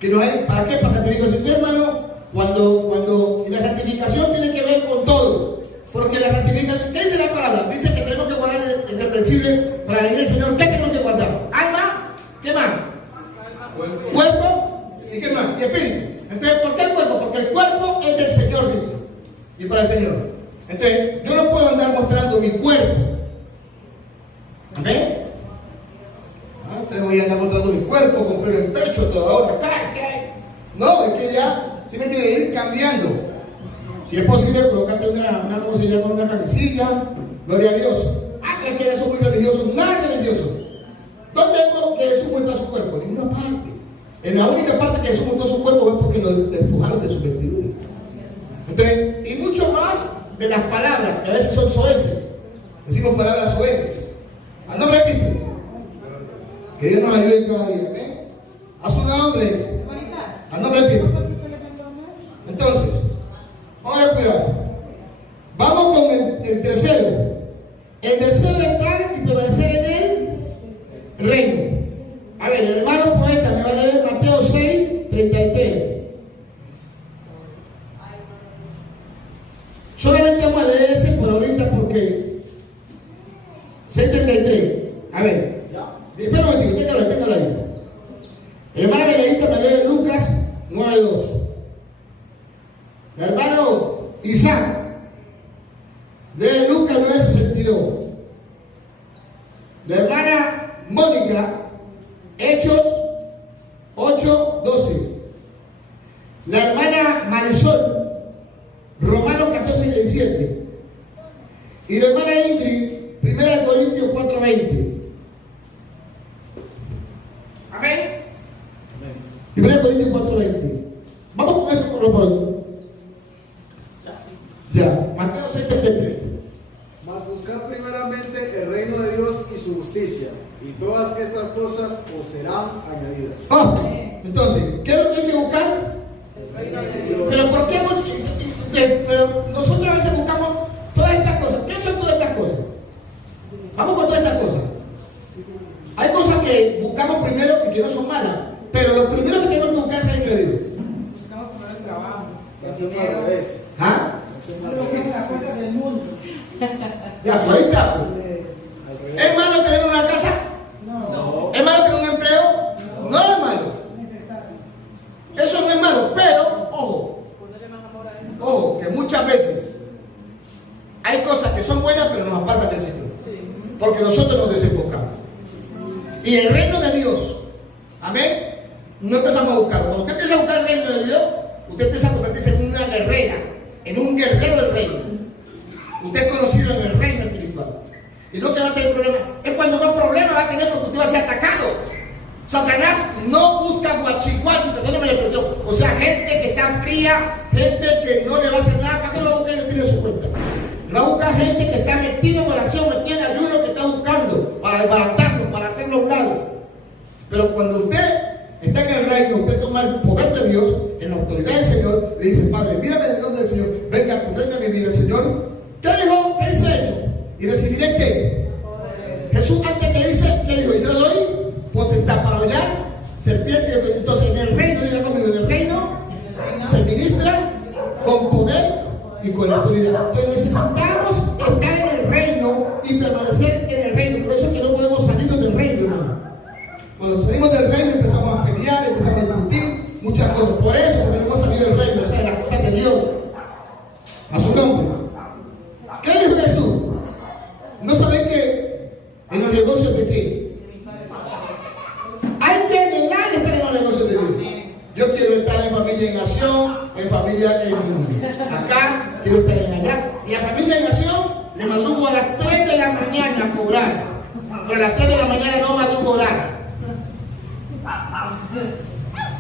Que no hay, ¿para qué? Para santificación, hermano. Cuando la santificación tiene que ver con todo. Porque la santificación, ¿qué dice la palabra? Dice que tenemos que guardar el irreprensible para la venida del Señor. ¿Qué tenemos que guardar? Alma, ¿qué más? Cuerpo, ¿y qué más? Y espíritu. Entonces, ¿por qué el cuerpo? Porque el cuerpo es del Señor, dice. Y para el Señor. Entonces, yo no puedo andar mostrando mi cuerpo. ¿Amén? Entonces voy a andar mostrando mi cuerpo con pelo en pecho, toda hora acá. No, es que ya se me tiene que ir cambiando. Si es posible, colócate una ¿cómo se llama? Una camisilla. Gloria a Dios. Ah, pero es que eso es muy religioso. Nada religioso. ¿Dónde vemos que Jesús muestra su cuerpo? En ninguna parte. En la única parte que Jesús mostró su cuerpo es porque lo despojaron de su vestidura. Entonces, y mucho más de las palabras, que a veces son soeces. Decimos palabras soeces. Al nombre de Cristo. Que Dios nos ayude cada día. ¿Eh? A su nombre. Al nombre de Cristo. Entonces, vamos a cuidar. Vamos con el tercero. El deseo de estar y permanecer en el reino. A ver, el hermano poeta me va a leer Mateo 6, 33. Solamente vamos a leer ese por ahorita porque 6:33. A ver, espera un momentito, téngalo ahí. El hermano Benedicto me lee Lucas 9:2. El hermano Isaac lee Lucas 9:62. La hermana Mónica, Hechos 8:12. La hermana Marisol, Romanos 14:17. Y la hermana Ingrid, 1 Corintios 4:20. Amén. 1 Corintios 4:20. Vamos con eso por lo. Ya, Mateo 6:33. Mas buscar primeramente el reino de Dios y su justicia, y todas estas cosas os serán añadidas. Entonces, ¿qué es lo que hay que buscar? El reino de Dios. Pero ¿por qué? Pero nosotros a veces buscamos todas estas cosas. ¿Qué son todas estas cosas? Vamos con todas estas cosas. Hay cosas que buscamos primero y que no son malas, pero lo primero que tenemos que buscar es el reino de Dios. Buscamos primero el trabajo, el Eso no dinero. al revés. ¿Ah? Eso no al Lo que es revés. la fuerza del mundo. Ya, pues ahí está. Pues. Al revés. ¿Es malo tener una casa? No, ¿Es malo tener un empleo? No es malo. necesario. Eso no es malo, pero, ojo, Ponerle más amor a eso. ojo, que muchas veces hay cosas que son buenas, pero nos apartan del Señor. Porque nosotros nos desenfocamos. Y el reino de Dios, amén, no empezamos a buscarlo. Cuando usted empieza a buscar el reino de Dios, usted empieza a convertirse en una guerrera, en un guerrero del reino. Usted es conocido en el reino espiritual. Y no que va a tener problemas. Es cuando más problemas va a tener porque usted va a ser atacado. Satanás no busca guachihuachi, perdóname la expresión. O sea, gente que está fría, gente que no le va a hacer nada. ¿Para qué lo va a buscar y tiene su cuenta? Va a buscar gente que está metida en oración, metida en ayuno, que está buscando para desbaratarlo, para hacerlo a un lado. Pero cuando usted está en el reino, usted toma el poder de Dios, en la autoridad del Señor, le dice: Padre, mírame en el nombre del Señor, venga, tu reino en mi vida. El Señor, ¿qué dijo? ¿Qué dice hecho? ¿Y recibiré qué? Jesús antes te dice, ¿qué dijo? Yo doy potestad para hollar serpiente. Entonces en el reino, diga conmigo, en el reino se ministra con poder y con autoridad. Entonces necesitamos estar en el reino y permanecer en el reino. Por eso es que no podemos salir del reino, hermano. Cuando salimos del reino empezamos a pelear, empezamos a discutir muchas cosas. Por eso, porque no hemos salido del reino, o sea, de las cosas de Dios. A su nombre. ¿Qué dijo Jesús? ¿No saben que en los negocios de qué? Hay que anhelar estar en los negocios de Dios. Yo quiero estar en familia en acción, en familia en acá, quiero estar en allá. Y a familia en acción le madrugo a las 3 de la mañana a cobrar. Pero a las 3 de la mañana no madrugo a orar.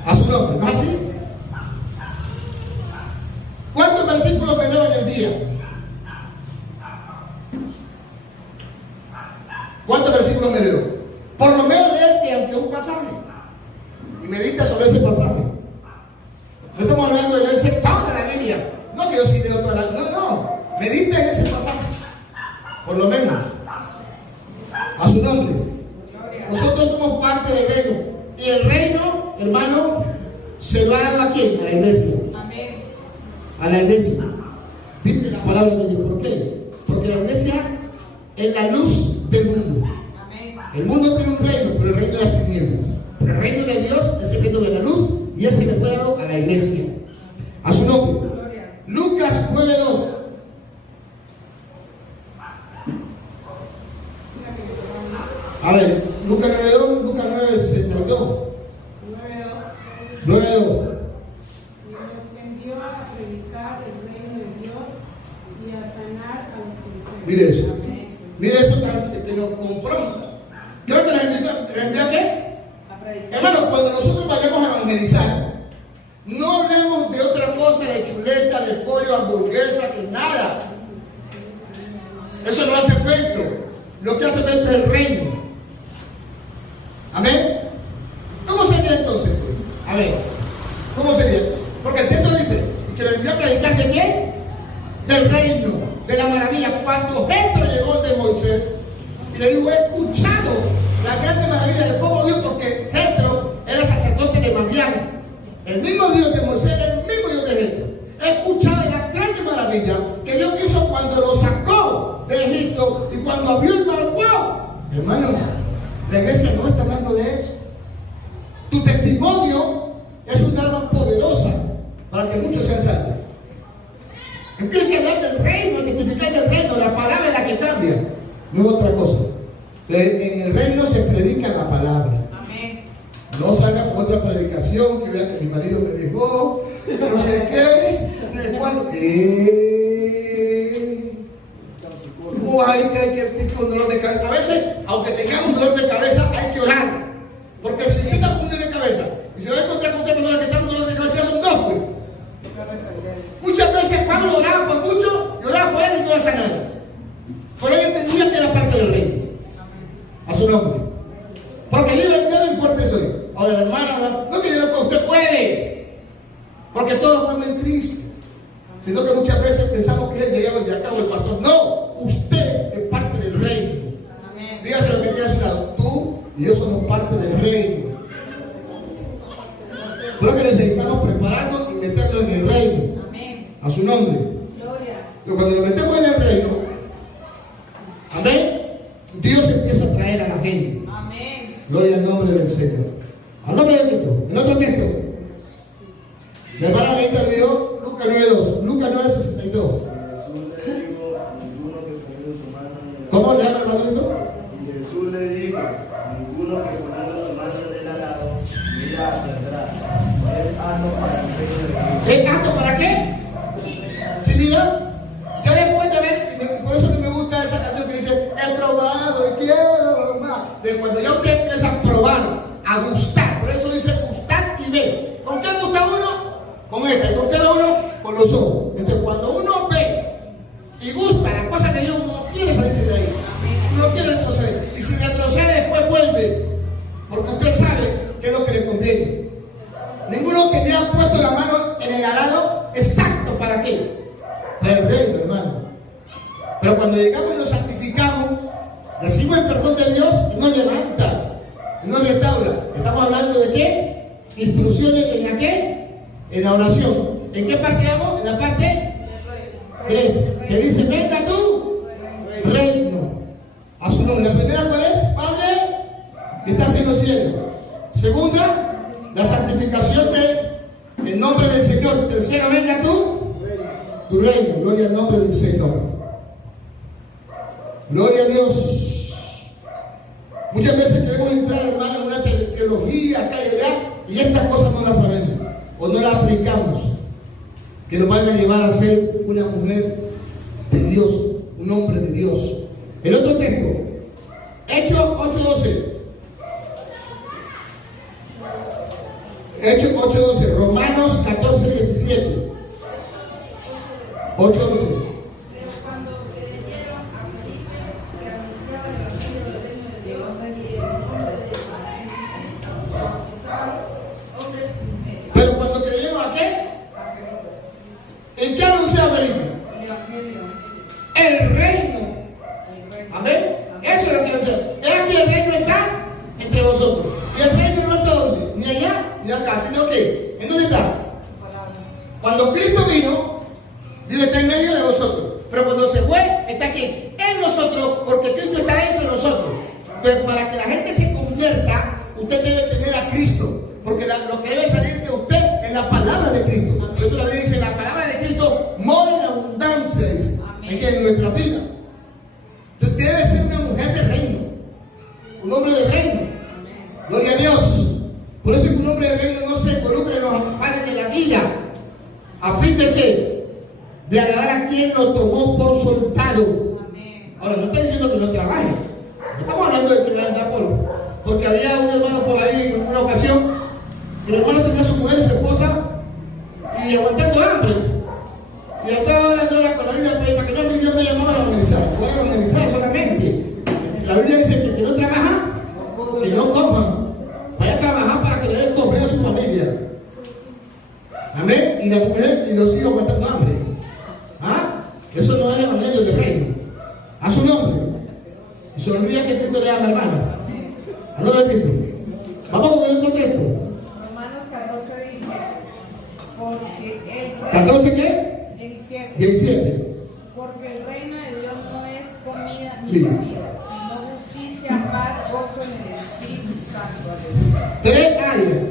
A su nombre, ¿no es así? ¿Cuántos versículos me leo en el día? y medita sobre ese pasaje. No estamos hablando de leerse toda la Biblia. No que yo sí leo toda la Biblia. No. Medita en ese pasaje. Por lo menos. A su nombre. Nosotros somos parte del reino. Y el reino, hermano, se va a quién? A la iglesia. Amén. A la iglesia. Dice la palabra de Dios. ¿Por qué? Porque la iglesia es la luz del mundo. Amén. El mundo tiene un reino, pero el reino de las tinieblas. Pero el reino de Dios es el reino de la luz y ese le fue dado a la iglesia. A su nombre. Gloria. Lucas 9:2. A ver, Lucas 9:2, Lucas 9:62. 9:2. Y nos envió a predicar el reino de Dios y a sanar a los enfermos. Mire eso. Amén. Mire eso que nos confronta. Creo que nos envió a qué? A predicar. Hermanos, cuando nosotros vayamos a evangelizar, no hablemos de otra cosa, de chuleta, de pollo, hamburguesa, que nada. Eso no hace efecto. Lo que hace efecto es el reino. Amén. ¿Cómo sería entonces? A ver, ¿cómo sería? Porque el texto dice que lo envió a predicar de qué? Del reino, de la maravilla. Cuando Jetro llegó de Moisés y le dijo, he escuchado la grande maravilla del pueblo de Dios, porque Jetro era sacerdote de Madián. El mismo Dios de Moisés era el mismo Dios de Jetro. He escuchado la grande maravilla que Dios hizo cuando lo sacó de Egipto y cuando abrió el mar. ¡Wow! Hermano, la iglesia no está hablando de eso. Tu testimonio es un arma poderosa para que muchos sean salvos. Empieza a hablar del reino, a testificar del reino. La palabra es la que cambia, no es otra cosa. En el reino se predica la palabra. Amén. No salga con otra predicación que vea que mi marido me dejó, no sé qué, cuándo. ¿Cómo hay que con dolor de cabeza? A veces, aunque tengamos un dolor de cabeza, hay que orar. Porque si usted está con un dolor de cabeza y se va a encontrar con otra persona que está con dolor de cabeza, ya son dos, pues. Muchas veces Pablo oraba por mucho y oraba por él y no le hacía nada. Pero él entendía que era parte del reino. A su nombre. Porque Dios es fuerte soy. Ahora la hermana, no que yo no puedo, usted puede. Porque todos podemos en Cristo. Sino que muchas veces pensamos que es el llegado de acá o el pastor. No, usted es parte del reino. Amén. Dígase lo que quiera a su lado. Tú y yo somos parte del reino. Creo que necesitamos prepararnos y meternos en el reino. Amén. A su nombre. Gloria. Pero cuando nos metemos en el reino, amén, Dios empieza a traer a la gente. Amén. Gloria al nombre del Señor. Al nombre de Cristo. El otro texto. La hermana me intervino Lucas 9:2. Lucas 9:62. Jesús le dijo, ninguno que poniendo su mano en el ¿Cómo le habla, hermanito? Y Jesús le dijo, ninguno que poniendo su mano en el arado mira hacia atrás. Es apto para el reino de Dios. ¿Es apto para qué? ¿Sí, mira? Yo después de ver, y por eso que me gusta esa canción que dice, he probado y quiero más. De cuando ya usted empieza a probar, a gustar. Por eso dice gustar y ver. ¿Con qué gusta uno? Con esta. ¿Y con qué ve uno? Con los ojos. Entonces cuando uno ve y gusta las cosas de Dios, uno quiere salirse de ahí. Uno quiere retroceder. Y si retrocede, después vuelve. Porque usted sabe qué es lo que le conviene. Ninguno que le ha puesto la mano en el arado exacto para qué. Para el reino, hermano. Pero cuando llegamos y nos santificamos, recibimos el perdón de Dios y nos levanta, y nos restaura. Estamos hablando de qué? Instrucciones en la qué? En la oración. ¿En qué parte vamos? En la parte 3, que dice, venga tú, reino. A su nombre. La primera, ¿cuál es? Padre, que estás en los cielos. Segunda, la santificación del nombre del Señor. Tercera, venga tú, tu reino. Gloria al nombre del Señor. Gloria a Dios. Muchas veces queremos entrar, hermano, en una teología acá y allá, y estas cosas no las sabemos o no las aplicamos, que nos van a llevar a ser una mujer de Dios, un hombre de Dios. El otro texto, Hechos 8:12. Hechos 8:12, Romanos 14:17. 8:12. Pero cuando creyeron a Felipe, que anunciaba el evangelio del reino de Dios, y el nombre de Jesucristo, de acá, sino que, ¿en dónde está? Palabra. Cuando Cristo vino, Dios está en medio de nosotros. Pero cuando se fue, está aquí, en nosotros, porque Cristo está dentro de nosotros. Pero para que la gente se convierta, usted debe tener a Cristo. Porque lo que debe salir de usted es la palabra de Cristo. Por eso la Biblia dice, la palabra de Cristo mora en abundancia en nuestra vida. Usted debe ser una mujer de reino, un hombre de reino. Gloria a Dios. Por eso es que un hombre de reino no se involucra en los afanes de la vida. ¿A fin de qué? De agradar a quien lo tomó por soldado. Ahora, no está diciendo que no trabaje. No estamos hablando de que le anda porque había un hermano por ahí en una ocasión. El hermano tenía a su mujer y su esposa y aguantando hambre. Y estaba hablando con la Biblia para que no Dios me llamó a evangelizar. Voy a evangelizar solamente. La Biblia dice que no trabaja, que no coma. Vaya a trabajar para que le dé comer a su familia. Amén. Y la mujer y los hijos aguantando hambre. ¿Ah? Eso no es el evangelio del reino. A su nombre. Y se olvida que Cristo le ama, hermano. ¿A no Cristo? Vamos con el otro texto. Romanos 14 dice, porque el 14 qué? 17. 17. Porque el reino de Dios no es comida ni Sí. bebida, sino justicia, paz, gozo en el Espíritu Santo. Aleluya. 3 áreas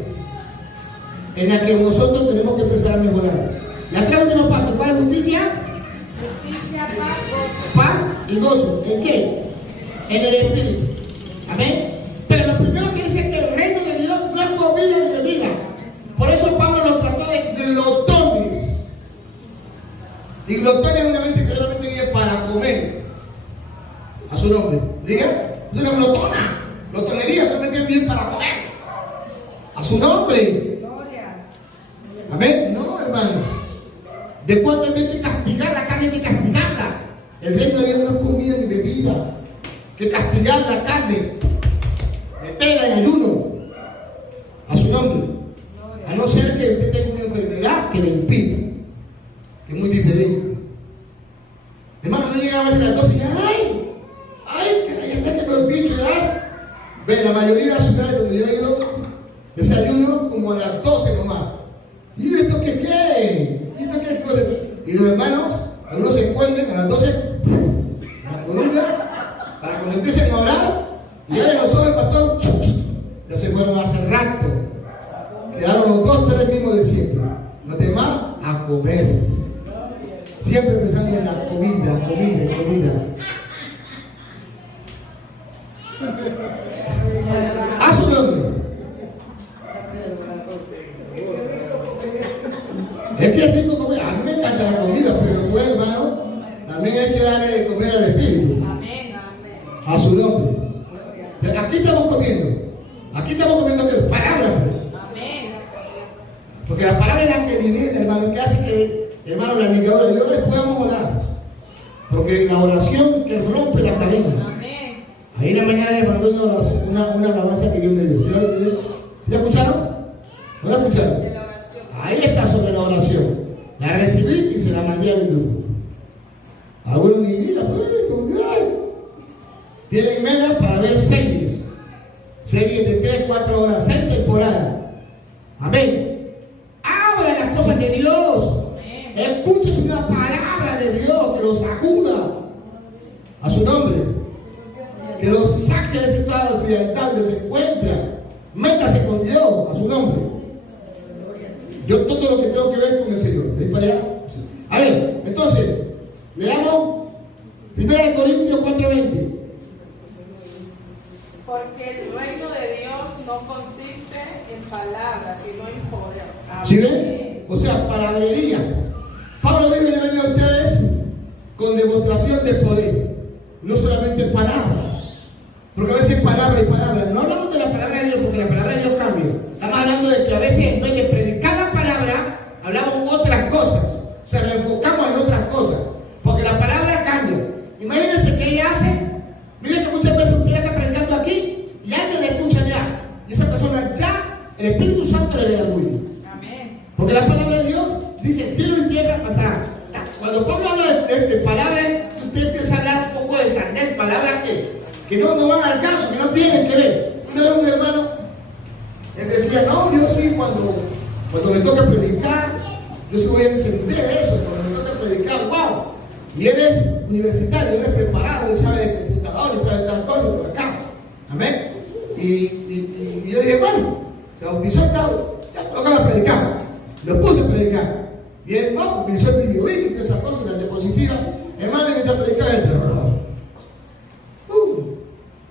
en las que nosotros tenemos que empezar a mejorar. Las 3 últimas partes, ¿cuál es justicia? Justicia, paz, gozo. Paz y gozo. ¿En qué? En el Espíritu. Amén. Pero lo primero que dice es que el reino de Dios no es comida ni bebida. Por eso Pablo lo trató de glotones. Y glotones es una mente que solamente vive para comer. A su nombre. Diga, es una glotona. Glotonería solamente vive para comer. A su nombre. Gloria. Amén. No, hermano. De cuando hay que castigar la carne, hay que castigarla. El reino de Dios no es comida ni bebida. Que castigar la carne, meterla en ayuno. A su nombre. A no ser que usted tenga una enfermedad que le impida. Que es muy diferente. Hermano, no llega a ver las 12 y que ya está que me he dicho ya. Ve, la mayoría de las ciudades donde yo he ido, desayuno como a las 12 nomás. ¿Y esto qué? ¿Y esto qué? Y los hermanos, algunos se encuentran a las 12, la columna, para cuando empiecen a orar, y ya los ojos del pastor, ya se fueron hace rato. Quedaron los 2, 3 mismos de siempre. Los demás a comer. Siempre pensando en la comida. A su nombre. Es que es rico comer. A mí me encanta la comida, pero pues, hermano, también hay que darle de comer al Espíritu. A su nombre. Aquí estamos comiendo. ¿Qué? Palabras, pues. Porque la palabra es la que libera, hermano, que hace que, hermano, la ligadora de Dios les podamos orar. Porque la oración es que rompe la cadena. Ahí en la mañana le mandó una alabanza que Dios me dio. ¿Sí la escucharon? ¿No la escucharon? De la oración. Ahí está sobre la oración. La recibí y se la mandé al grupo. Algunos ni mira, pues, como que, ay. Tienen megas para ver series. Series de 3, 4 horas, 6 temporadas. Amén. Abra las cosas de Dios. Escúchese una palabra de Dios que lo sacuda. A su nombre. Que lo saque de ese estado de frialdad donde se encuentra. Métase con Dios. A su nombre. Yo todo lo que tengo que ver con el Señor. ¿De ahí para allá? A ver, entonces, leamos 1 Corintios 4:20. Porque el reino de Dios no consiste en palabras, sino en poder. ¿Sí ven? O sea, palabrería. Pablo dijo: yo vengo a ustedes con demostración de poder, no solamente palabras. Porque a veces palabras y palabras. No hablamos de la palabra de Dios, porque la palabra de Dios cambia. Estamos hablando de que a veces en vez de predicar la palabra, hablamos otras cosas. O sea, nos enfocamos en otras cosas. Porque la palabra cambia. Imagínense que ella hace. Miren que muchas veces usted ya está predicando aquí y alguien le escucha allá. Y esa persona ya, el Espíritu Santo le da orgullo. Porque la palabra de Dios dice: cielo y tierra pasarán. Cuando Pablo habla de palabras, usted empieza a hablar un poco de sandez, palabras que no van al caso, que no tienen que ver. Una vez un hermano Él decía, no, yo sí, cuando me toca predicar, yo sí voy a encender eso, cuando me toca predicar, wow. Y él es universitario, él es preparado, él sabe de computador, él sabe de tal cosa, por acá. Amén. Y yo dije, bueno, se bautizó el cabo, ya toca a predicar. Lo puse a predicar. Y él, no, utilizó el video y todas esas cosas, las diapositivas. Hermano, mientras predicaba,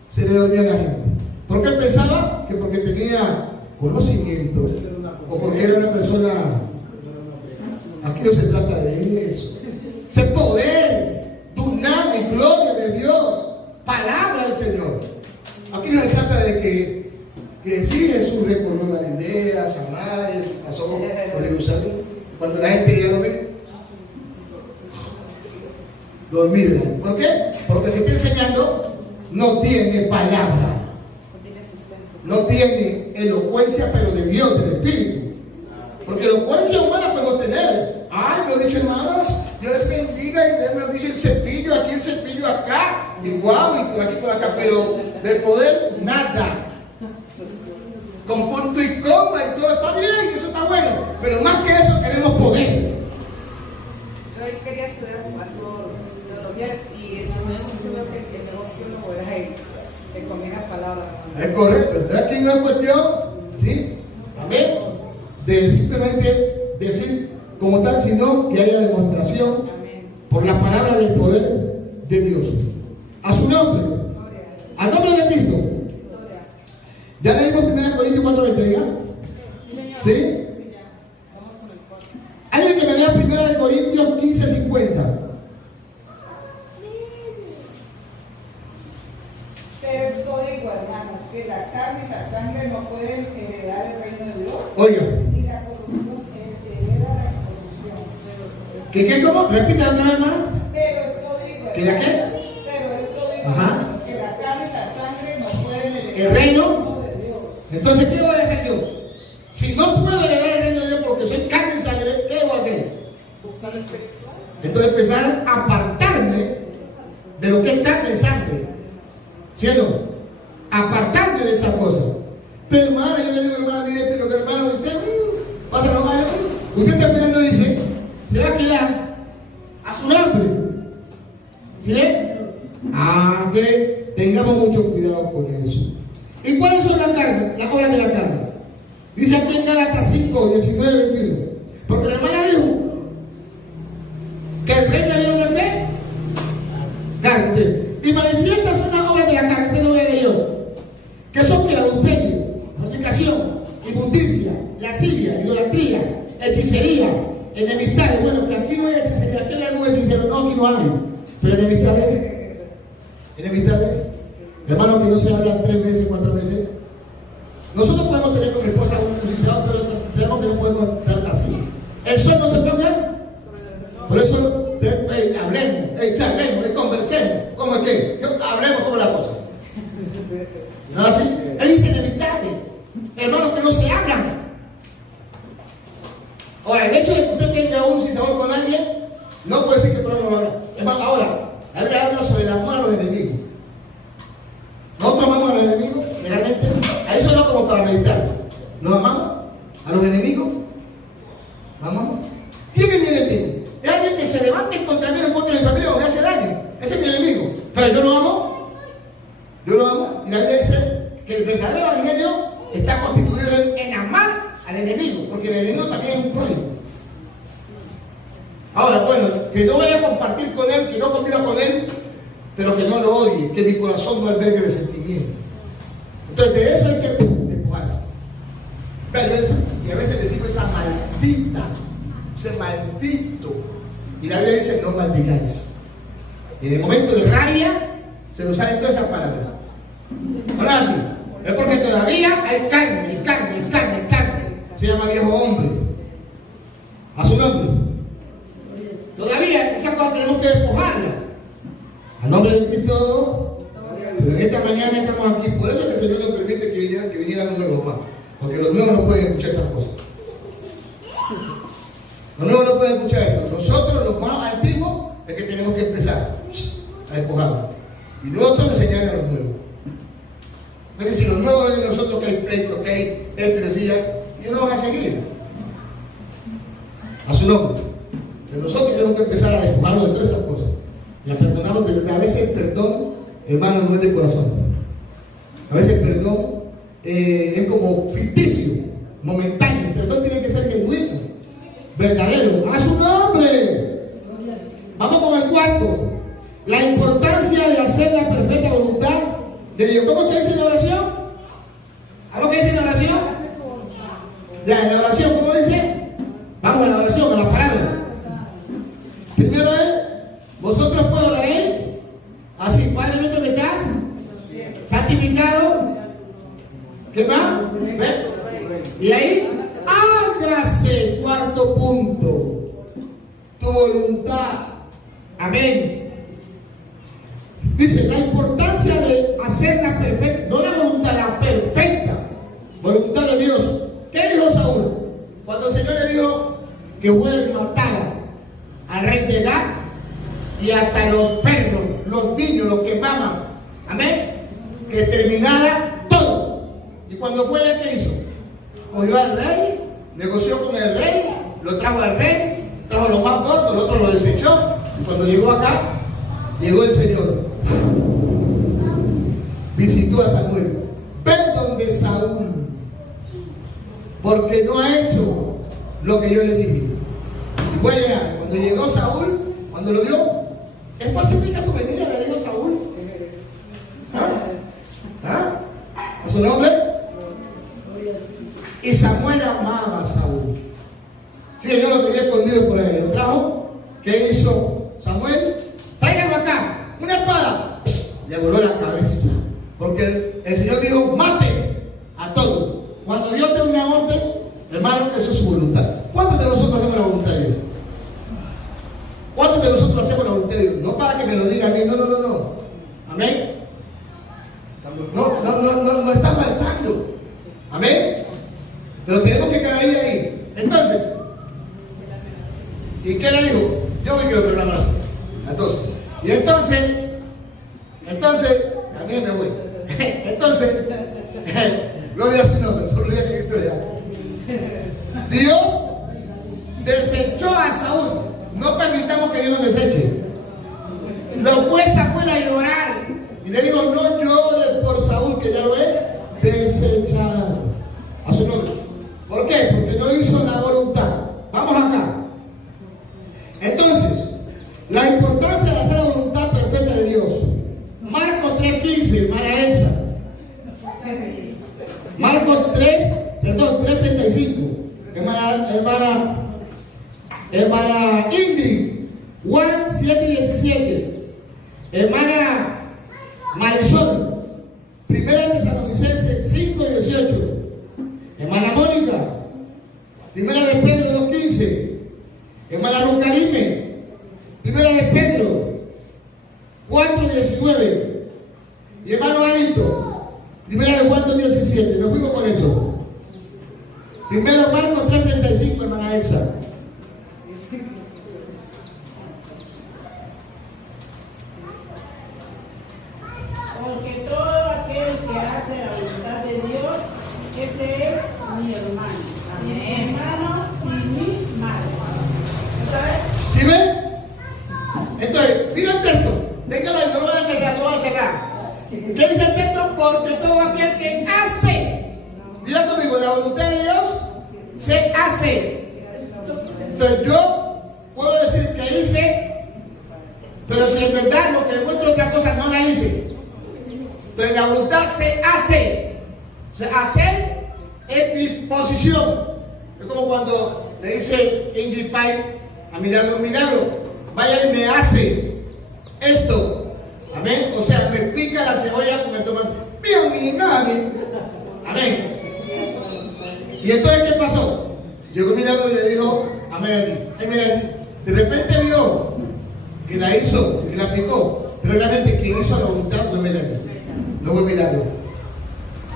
se le dormía a la gente. Porque él pensaba que porque tenía conocimiento o porque era una persona. Aquí no se trata de eso. Es poder, dunamis, gloria de Dios, palabra del Señor. Aquí no se trata de que sí, Jesús recorrió Galilea, Samaria, pasó por Jerusalén. Cuando la gente ya lo ve, dormida. ¿Por qué? Porque el que está enseñando no tiene palabra, no tiene elocuencia, pero de Dios, del Espíritu. Porque elocuencia humana podemos tener. Ay, lo he dicho, hermanos, Dios les bendiga, y me lo dice el cepillo aquí, el cepillo acá, y guau, y por aquí, por acá, pero de poder, nada. Con punto y coma y todo está bien, eso está bueno, pero más que eso queremos poder. Yo quería estudiar un pastor teología y el Señor me dijo que el mejor teólogo era él, que comiera palabras. Es correcto, entonces aquí no es cuestión, ¿sí? Amén, de simplemente decir como tal, sino que haya demostración por la palabra del poder de Dios. A su nombre, al nombre de Cristo. ¿Ya leímos 1 Corintios 4:20, diga? ¿Sí? Sí, ya. Vamos con el 4. Alguien que me lea 1 Corintios 15:50. Pero es código, hermanos, que la carne y la sangre no pueden heredar el reino de Dios. Oiga. Y la corrupción hereda la corrupción. ¿Qué cómo? Repita otra vez, hermano. Pero es código. ¿Que la qué? Pero es código. Ajá. Que la carne y la sangre no pueden heredar ¿El reino? de Dios. Entonces, ¿qué voy a hacer yo? Si no puedo heredar el reino de Dios porque soy carne y sangre, ¿qué voy a hacer? Buscar lo espiritual. Entonces empezar a apartarme de lo que es carne y sangre. ¿Sí o no? Apartarme de esas cosas. Pero hermana, yo le digo, hermana, mire, pero que hermano, usted pasa los años, usted está mirando y dice, se va a quedar a su nombre. ¿Sí ve? Que tengamos mucho cuidado con eso. ¿Y cuáles son las obras de la carne? Dice aquí en Gálatas 5, 19, 21. Porque la hermana dijo que el reino de Dios no es qué? Carne. Y manifiestas son las obras de la carne, usted no ve de yo. Que son el adulterio, fornicación, inmundicia, lascivia, idolatría, hechicería, enemistades. Bueno, que aquí no hay hechicería, aquí no hay algún hechicero, no, aquí no hay. Pero enemistades. Enemistades. Hermanos que no se hablan 3 meses, 4 meses. Nosotros podemos tener con mi esposa un licenciado, pero sabemos que no podemos estar así. El sol no se ponga. Por eso, hablemos, charlemos, conversemos. ¿Cómo es que? Hablemos como la cosa. ¿No así? Él dice enemistades. Hermanos que no se hablan. Ahora, el hecho de que usted tenga un sinsabor con alguien, no puede decir que por no lo habla. Es más, ahora, la Biblia habla sobre el amor a los enemigos. Nosotros amamos a los enemigos, realmente. A eso no como para meditar. ¿Los amamos? ¿A los enemigos? ¿Los amamos? ¿Quién es mi enemigo? Es alguien que se levante contra mí, en contra de mi familia o me hace daño. Ese es mi enemigo. Pero yo lo amo. Yo lo amo. Y la Biblia dice que el verdadero evangelio está constituido en amar al enemigo, porque el enemigo también es un prójimo. Ahora, bueno, que no vaya a compartir con él, que no conviva con él, pero que no lo odie, que mi corazón no albergue resentimiento. Entonces, de eso hay que despojarse. Y a veces decimos esa maldita, ese maldito. Y la Biblia dice, no maldigáis. Y en el momento de rabia, se nos salen todas esas palabras. Ahora sí, es porque todavía hay carne. Se llama viejo hombre. A su nombre. Todavía esa cosa tenemos que despojarla. A nombre de Cristo. Pero en esta mañana estamos aquí. Por eso es que el Señor nos permite que vinieran nuevos más. Porque los nuevos no pueden escuchar estas cosas. Los nuevos no pueden escuchar esto. Nosotros, los más antiguos, es que tenemos que empezar a despojarnos. Y nosotros enseñar a los nuevos. Es decir, los nuevos es de nosotros que hay pleito, que hay esto y decía, y no van a seguir. A su nombre. Que nosotros tenemos que empezar a despojarnos de todas esas cosas y a perdonarnos de verdad. A veces el perdón, hermano, no es de corazón. A veces el perdón es como ficticio, momentáneo. El perdón tiene que ser genuino, verdadero. A su nombre. Vamos con el cuarto. La importancia de hacer la perfecta voluntad de Dios. ¿Cómo que dice en la oración? ¿Algo que dice en la oración? Ya, en la oración, ¿cómo dice? Vamos a la oración, a la palabra. Primero es, vosotros pues oraréis, así, Padre nuestro que estás, santificado, ¿qué más? ¿Ven? Y ahí, hágase, cuarto punto, tu voluntad. Amén. Dice, la importancia de hacer la perfecta, no la voluntad, la perfecta voluntad de Dios. ¿Qué dijo Saúl? Cuando el Señor le dijo que fuera y matara al rey de Gat y hasta los perros, los niños, los que maman. Amén. Que terminara todo. Y cuando fue él, ¿qué hizo? Cogió al rey, negoció con el rey, lo trajo al rey, trajo lo más gordo, el otro lo desechó. Y cuando llegó acá, llegó el Señor. Visitó a Samuel. Ve donde Saúl, porque no ha hecho lo que yo le dije. Y fue allá. Cuando llegó Saúl, cuando lo vio, ¿es pacífica tu venida? Le dijo Saúl. ¿A su nombre? Y Samuel amaba a Saúl. Sí, yo lo tenía escondido por ahí. Lo trajo. ¿Qué hizo Samuel? Tráiganlo acá, una espada. Le voló la cabeza. Porque el Señor dijo, mate a todos. Cuando Dios te da una orden, hermano, eso es su voluntad. ¿Cuántos de nosotros hacemos la voluntad de Dios? ¿Cuántos de nosotros hacemos la voluntad de Dios? No para que me lo diga a mí, no. Amén. No está faltando. Amén. Pero tenemos que caer ahí. Entonces, ¿y qué le dijo? Yo me quiero programar. Entonces, también me voy. Entonces, gloria a su nombre, sonríe a Cristo ya. Dios desechó a Saúl. No permitamos que Dios nos deseche. Lo fue Samuel a llorar y le dijo, no llores por Saúl, que ya lo he desechado. A su nombre. ¿Por qué? Porque no hizo la voluntad. Vamos acá. Entonces, la importancia de hacer la voluntad perfecta de Dios. Marcos 3:15, hermana Elsa. Marcos 3:35. Hermana Ingrid. Juan 7:17. Hermana Marisol. Primera de Tesalonicenses 5:18. Hermana Mónica. Primera de Pedro 2:15. Hermana Rucarime. Primera de Pedro 4:19. Y hermano Alito. Primera de Juan 2:17. Nos fuimos con eso. Primero Marcos 3:35, hermana Elsa. Porque todo aquel que hace la voluntad de Dios, este es mi hermano, mi hermano y mi madre. ¿Sí ven? Entonces, mira el texto. Téngalo ahí, no lo voy a cerrar, ¿Qué dice el texto? Porque todo aquel que hace, diga conmigo, la voluntad de Dios se hace. Entonces yo puedo decir que hice, pero si en verdad lo que demuestra otra cosa no la hice. Entonces la voluntad se hace. O sea, hacer es disposición. Es como cuando le dice Ingrid Pai a Milagro, vaya y me hace esto. Amén. O sea, me pica la cebolla con el tomate. Mío, mi mami. Amén. Y entonces, ¿qué pasó? Llegó Milagro y le dijo a Melanie, de repente vio que la hizo, que la aplicó, pero realmente quien hizo la voluntad fue Melanie, no fue Milagro.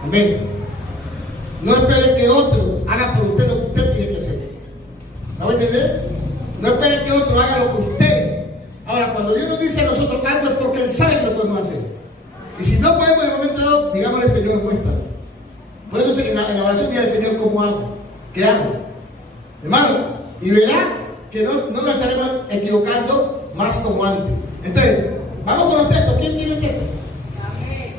Amén. No espere que otro haga por usted lo que usted tiene que hacer. ¿Me va a entender? No espere que otro haga lo que usted. Ahora, cuando Dios nos dice a nosotros algo es porque Él sabe que lo podemos hacer. Y si no podemos en el momento dado, digámosle, Señor, muestra. Por eso en la oración diga al Señor, ¿cómo hago? ¿Qué hago? Hermano, y verá que no nos estaremos equivocando más como antes. Entonces, vamos con los textos. ¿Quién tiene el texto? Amén.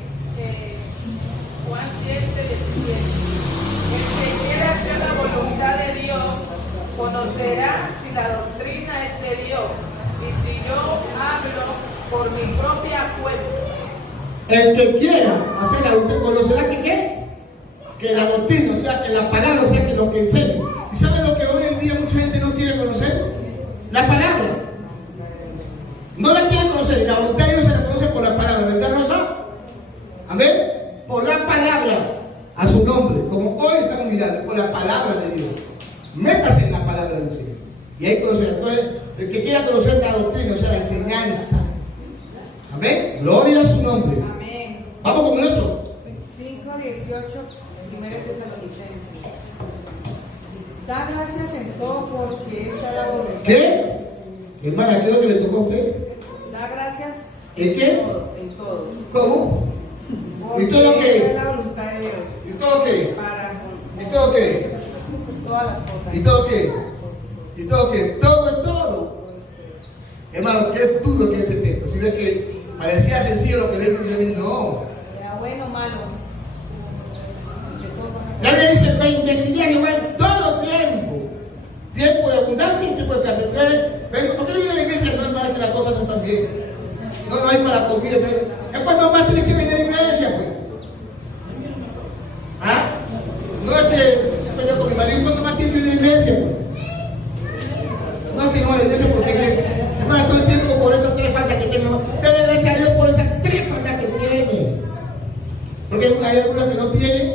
Juan 7, 17. El que quiera hacer la voluntad de Dios conocerá si la doctrina es de Dios y si yo hablo por mi propia cuenta. El que quiera hacer la doctrina conocerá que ¿qué? Que la doctrina, o sea, que la palabra, o sea, que lo que enseña. ¿Y saben lo que hoy en día mucha gente no quiere conocer? La palabra. No la quiere conocer, y la voluntad de Dios se la conoce por la palabra, ¿verdad, Rosa? Amén. Por la palabra, a su nombre, como hoy estamos mirando, por la palabra de Dios. Métase en la palabra del Señor. Y ahí conocer. Entonces, el que quiera conocer la doctrina, o sea, la enseñanza. Amén. Gloria a su nombre. Amén. Vamos con otro. 5:18, Primera Tesalonicenses. Da gracias en todo porque esta es la voluntad. ¿Qué? Hermana, ¿qué es lo que le tocó a usted? Da gracias ¿En qué? todo, en todo. ¿Cómo? Porque ¿Y todo qué? esta es la voluntad de Dios. ¿Y todo qué? Para ¿Y todo qué? todas las cosas. ¿Y todo qué? ¿Y todo qué? Todo es todo. Hermano, qué duro que es ese texto. Si ves que parecía sencillo lo que le no. Sea bueno o malo. De todo pasa. La Biblia dice: bendeciré a Jehová en todo tiempo. Tiempo de abundancia y tiempo de escasez. ¿Por qué no viene a la iglesia, no, hermano, que las cosas no están bien? No hay para comida. Es cuando más tienes que venir a la iglesia, pues. ¿Ah? No es que yo con mi marido, ¿cuándo más tienes que venir a la iglesia, pues? No es que no a la iglesia porque no todo el tiempo por estas 3 faltas que tengo. Dale gracias a Dios por esas 3 faltas que tiene. Porque hay algunas que no tienen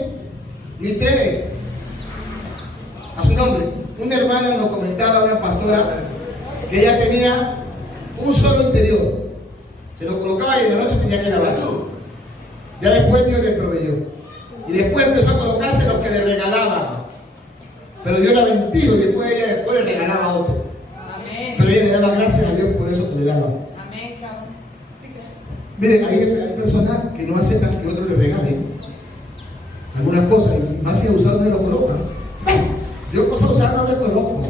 ni 3. A su nombre. Una hermana nos comentaba, una pastora, que ella tenía un solo interior. Se lo colocaba y en la noche tenía que lavarlo. Ya después Dios le proveyó. Y después empezó a colocarse los que le regalaban. Pero Dios la bendijo y después ella le regalaba otro. Amén. Pero ella le daba gracias a Dios por eso que le daba. Amén, cabrón. Miren, hay personas que no aceptan que otros le regalen algunas cosas. Y más si es usado, no lo colocan. Yo cosas usadas no me coloco.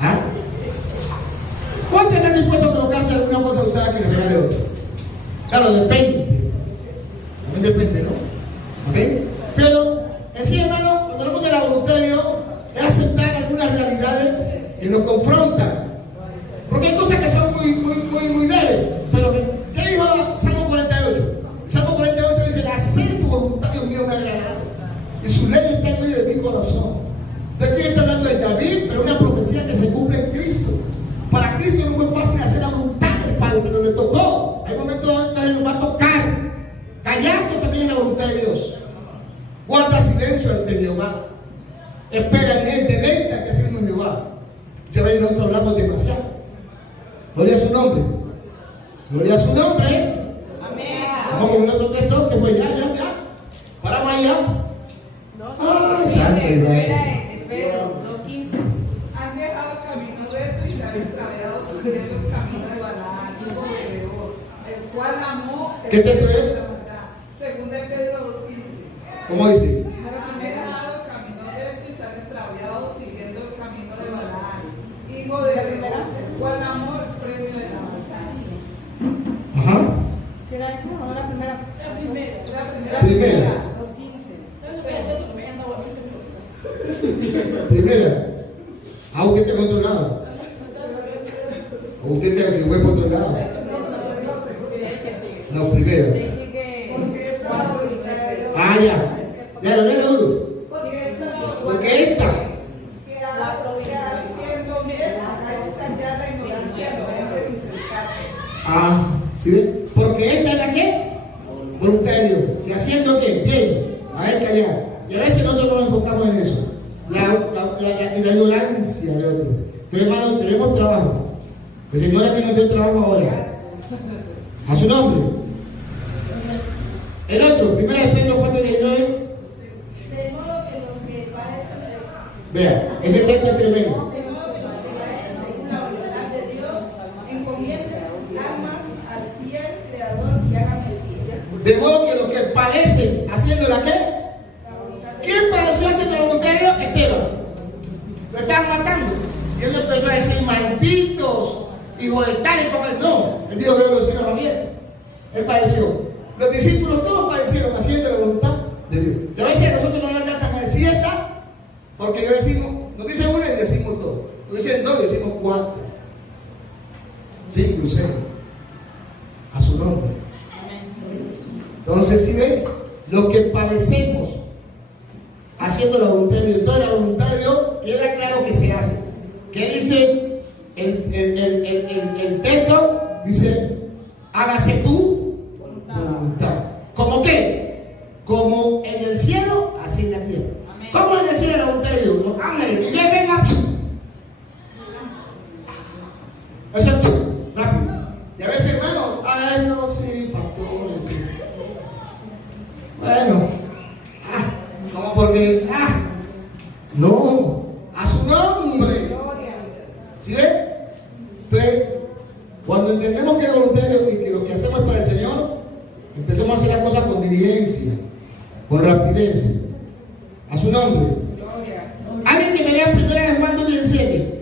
¿Ah? ¿Cuántos están dispuestos a colocarse alguna cosa usada que le regale otro? Claro, depende. También depende, ¿no? ¿Ok? Pero, en sí, hermano, cuando hablamos de la voluntad de Dios, es aceptar algunas realidades que nos confrontan. Porque hay cosas que son muy leves. Pero, ¿qué dijo Salmo 48? Salmo 48 dice: hacer tu voluntad, Dios mío, me ha agradado. Y su ley está en medio de mi corazón. Entonces, aquí está hablando de David, pero una profecía que se cumple en Cristo. Para Cristo no fue fácil hacer la voluntad del Padre, pero le tocó. Hay momentos donde nos va a tocar. Callarte también es la voluntad de Dios. Guarda silencio ante Jehová. Espera en él, deleita que hacemos Jehová. Ya ven, nosotros hablamos demasiado. Gloria a su nombre. Gloria a su nombre. Amén. Vamos con otro texto que fue ya. Paramos allá. Ay, santo Israel. De Pedro 2:15. Han dejado el camino recto y se han extraviado siguiendo el camino de Balaam, hijo de Beor, el cual amó el ¿Qué texto es? de la maldad. Según de Pedro 2:15. ¿Cómo dice? Han dejado el camino recto y se han extraviado siguiendo el camino de Balaam, hijo de Beor, el cual amó el premio de la maldad. Ajá. ¿Sí era esa o la primera? La Primera. 2:15. Primera. Ah, usted está en otro lado. O usted está, se fue por otro lado. No, primera. Dice que Porque esta es la voluntad de Dios. Ah, ya. Dale duro. Porque esta es la voluntad Porque de esta. Dios, que haciendo bien hagáis callar la ignorancia de los hombres insensatos. Ah, ¿sí ven? Porque esta es la que voluntad de Dios. Y haciendo que bien, a ver callar. Y a veces nosotros nos enfocamos en eso. La ignorancia de otro. Entonces, hermanos, tenemos trabajo. El Señor aquí nos dio trabajo ahora. A su nombre. El otro, 1 Pedro 4:19. De modo que los que padecen Vea, ese texto es tremendo. de modo que los que padecen según la voluntad de Dios encomienden sus almas al fiel Creador y hagan el bien. De modo que los que padecen haciendo la qué? hijo de tal y porque no. Él dijo que veo los cielos abiertos. Él padeció. Los discípulos todos padecieron haciendo la voluntad de Dios. Y a veces nosotros no le alcanzan a decir esta, porque yo decimos, nos dice uno y decimos dos. Nos dicen dos y decimos cuatro. 5 y 6. A su nombre. Entonces, si ven, los que padecemos haciendo la voluntad de Dios, toda la voluntad de Dios, queda claro que se hace. ¿Qué dice el texto? Dice, hágase tu voluntad. ¿Cómo qué? Como en el cielo, así en la tierra. Amén. ¿Cómo en el cielo la voluntad de Dios? Los ángeles, que ya venga. Eso es rápido. Y a veces, hermano, haga esto, sí, pastor. Bueno, como porque, no, a su nombre. Gloria. ¿Sí ven? Entonces, cuando entendemos que la voluntad de Dios y que lo que hacemos es para el Señor, empecemos a hacer las cosas con diligencia, con rapidez. A su nombre. Gloria. Alguien que me lea 1 de Juan 2:17.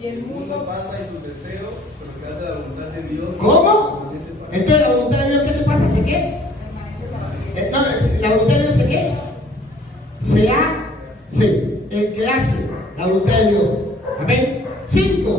Y el mundo pasa y sus deseos, pero que hace la voluntad de Dios. ¿Cómo? Entonces, la voluntad de Dios, ¿qué te pasa? ¿Se qué? No, la voluntad de Dios se qué? Se hace. El que hace la voluntad de Dios. Amén. 5.